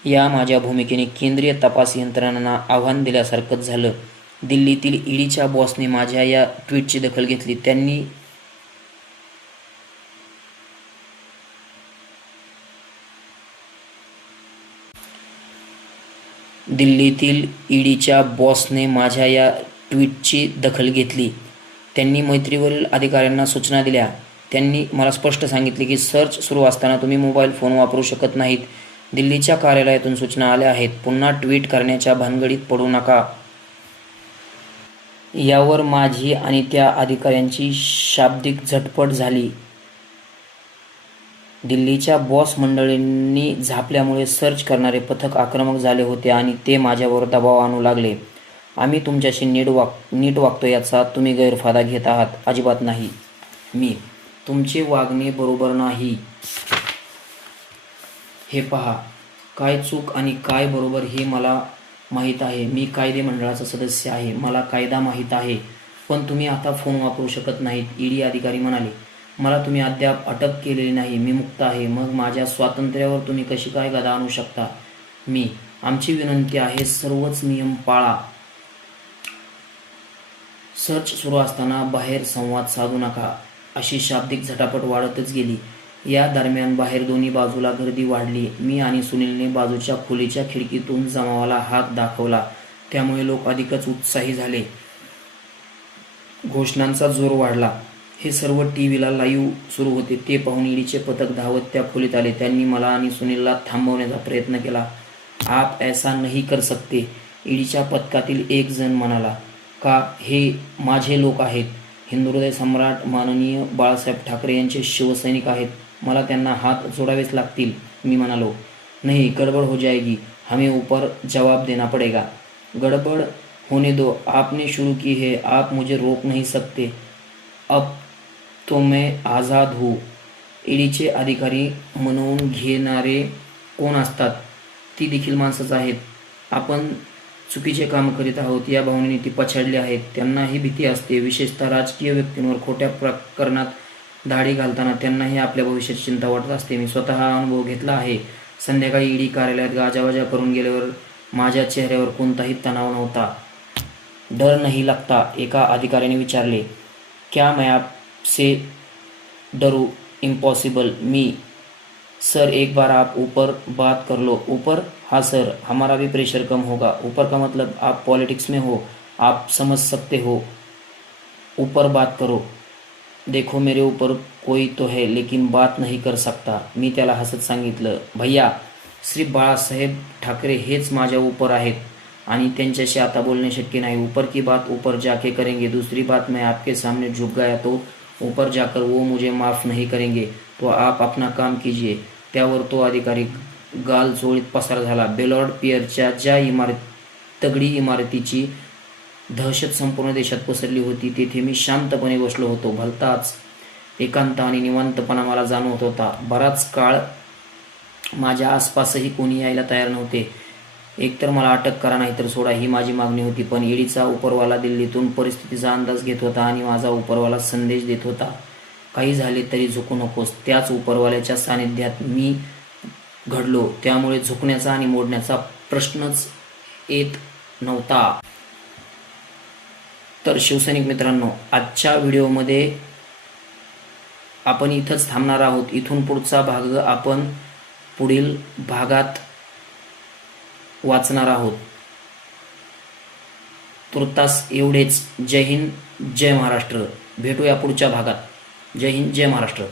या माझ्या भूमिकेने केंद्रीय तपास यंत्रणांना आव्हान दिल्यासारखंच झालं. दिल्लीतील ईडीच्या बॉसने माझ्या या ट्विटची दखल घेतली. त्यांनी दिल्लीतील ईडीच्या बॉसने माझ्या या ट्विटची दखल घेतली. त्यांनी मैत्रीवरील अधिकाऱ्यांना सूचना दिल्या. त्यांनी मला स्पष्ट सांगितले की सर्च सुरू असताना तुम्ही मोबाईल फोन वापरू शकत नाहीत. दिल्लीच्या कार्यालयातून सूचना आल्या आहेत. पुन्हा ट्विट करण्याच्या भानगडीत पडू नका. यावर माझी आणि त्या अधिकाऱ्यांची शाब्दिक झटपट झाली. दिल्लीच्या बॉस मंडळींनी झापल्यामुळे सर्च करणारे पथक आक्रमक झाले होते आणि ते माझ्यावर दबाव आणू लागले. आम्ही तुमच्याशी नीट वागतो याचा तुम्ही गैरफायदा घेत आहात. अजिबात नाही. मी तुमचे वागणे बरोबर नाही. हे पहा, काय चूक आणि काय बरोबर हे मला माहीत आहे. मी कायदे मंडळाचा सदस्य आहे. मला कायदा माहीत आहे. पण तुम्ही आता फोन वापरू शकत नाहीत. ईडी अधिकारी म्हणाले. मला तुम्ही अद्याप अटक केलेली नाही. मी मुक्त आहे. मग माझ्या स्वातंत्र्यावर तुम्ही कशी काय गदा आणू शकता? मी आमची विनंती आहे, सर्वच नियम पाळा. सर्च सुरू असताना बाहेर संवाद साधू नका. अशी शाब्दिक झटापट वाढतच गेली. या दरम्यान बाहेर दोन्ही बाजूला गर्दी वाढली. मी आणि सुनीलने बाजूच्या खोलीच्या खिडकीतून जमावाला हात दाखवला. त्यामुळे लोक अधिकच उत्साही झाले. घोषणांचा जोर वाढला. हे सर्व टीव्हीला लाईव्ह सुरू होते. ते पाहून ईडीचे पथक धावत त्या खोलीत आले. त्यांनी मला आणि सुनीलला थांबवण्याचा प्रयत्न केला. आप ऐसा नहीं कर सकते, ईडीच्या पथकातील एक जण म्हणाला. का? हे माझे लोक आहेत. हिंदुहृदय सम्राट माननीय बाळासाहेब ठाकरे यांचे शिवसैनिक आहेत. मला त्यांना हात जोडावेच लागतील. मी म्हणालो. नहीं, गड़बड़ हो जाएगी. हमें ऊपर जवाब देना पड़ेगा. गड़बड़ होने दो. आपने शुरू की है, आप मुझे रोक नहीं सकते. अब तो मैं आझाद हूँ. ईडीचे अधिकारी म्हणून घेणारे कोण असतात? ती देखील माणसंच आहेत. आपण चुकीचे काम करीत आहोत या भावनेने ती पछाडली आहेत. त्यांनाही भीती असते, विशेषतः राजकीय व्यक्तींवर खोट्या प्रकरणात धाडी घालताना त्यांनाही आपल्या भविष्याची चिंता वाटत असते. मी स्वतः हा अनुभव घेतला आहे. संध्याकाळी ईडी कार्यालयात गाजावाजा करून गेल्यावर माझ्या चेहऱ्यावर कोणताही तणाव नव्हता. डर नहीं लगता? एका अधिकाऱ्याने विचारले. क्या मैं आपसे डरू? इम्पॉसिबल. मी सर, एक बार आप ऊपर बात कर लो. ऊपर? हाँ सर, हमारा भी प्रेशर कम होगा. ऊपर का मतलब आप पॉलिटिक्स में हो, आप समझ सकते हो. ऊपर बात करो. देखो मेरे ऊपर कोई तो है लेकिन बात नहीं कर सकता. मी त्याला हसत सांगितलं. भैया, श्री बाळासाहेब ठाकरे हेच माझ्या ऊपर आहेत. आणि त्यांच्याशी आता बोलणे शक्य नाही। ऊपर की बात ऊपर जाके करेंगे, दूसरी बात मैं आपके सामने झुक गया तो ऊपर जाकर वो मुझे माफ नहीं करेंगे, तो आप अपना काम कीजिए। त्यावर तो अधिकारी गाल चोळीत पसार झाला। बेलॉर्ड पियरच्या ज्या दगडी इमारतीची दहशत संपूर्ण देशात पसरली होती तेथे मी शांतपणे बसलो होतो। भलताच एकांत आणि निवांतपणा मला जाणवत होता। बराच काळ माझ्या आसपासही कोणी यायला तयार नव्हते। एकतर मला अटक करा नाहीतर सोडा ही माझी मागणी होती, पण ईडीचा उपरवाला दिल्लीतून परिस्थितीचा अंदाज घेत होता आणि माझा उपरवाला संदेश देत होता, काही झाले तरी झुकू नकोस। त्याच उपरवाल्याच्या सानिध्यात मी घडलो, त्यामुळे झुकण्याचा आणि मोडण्याचा प्रश्नच येत नव्हता। तर शिवसैनिक मित्रांनो, आजच्या व्हिडिओमध्ये आपण इथंच थांबणार आहोत। इथून पुढचा भाग आपण पुढील भागात वाचणार आहोत। तुर्तास एवढेच। जय हिंद, जय महाराष्ट्र। भेटूया पुढच्या भागात। जय हिंद, जय महाराष्ट्र।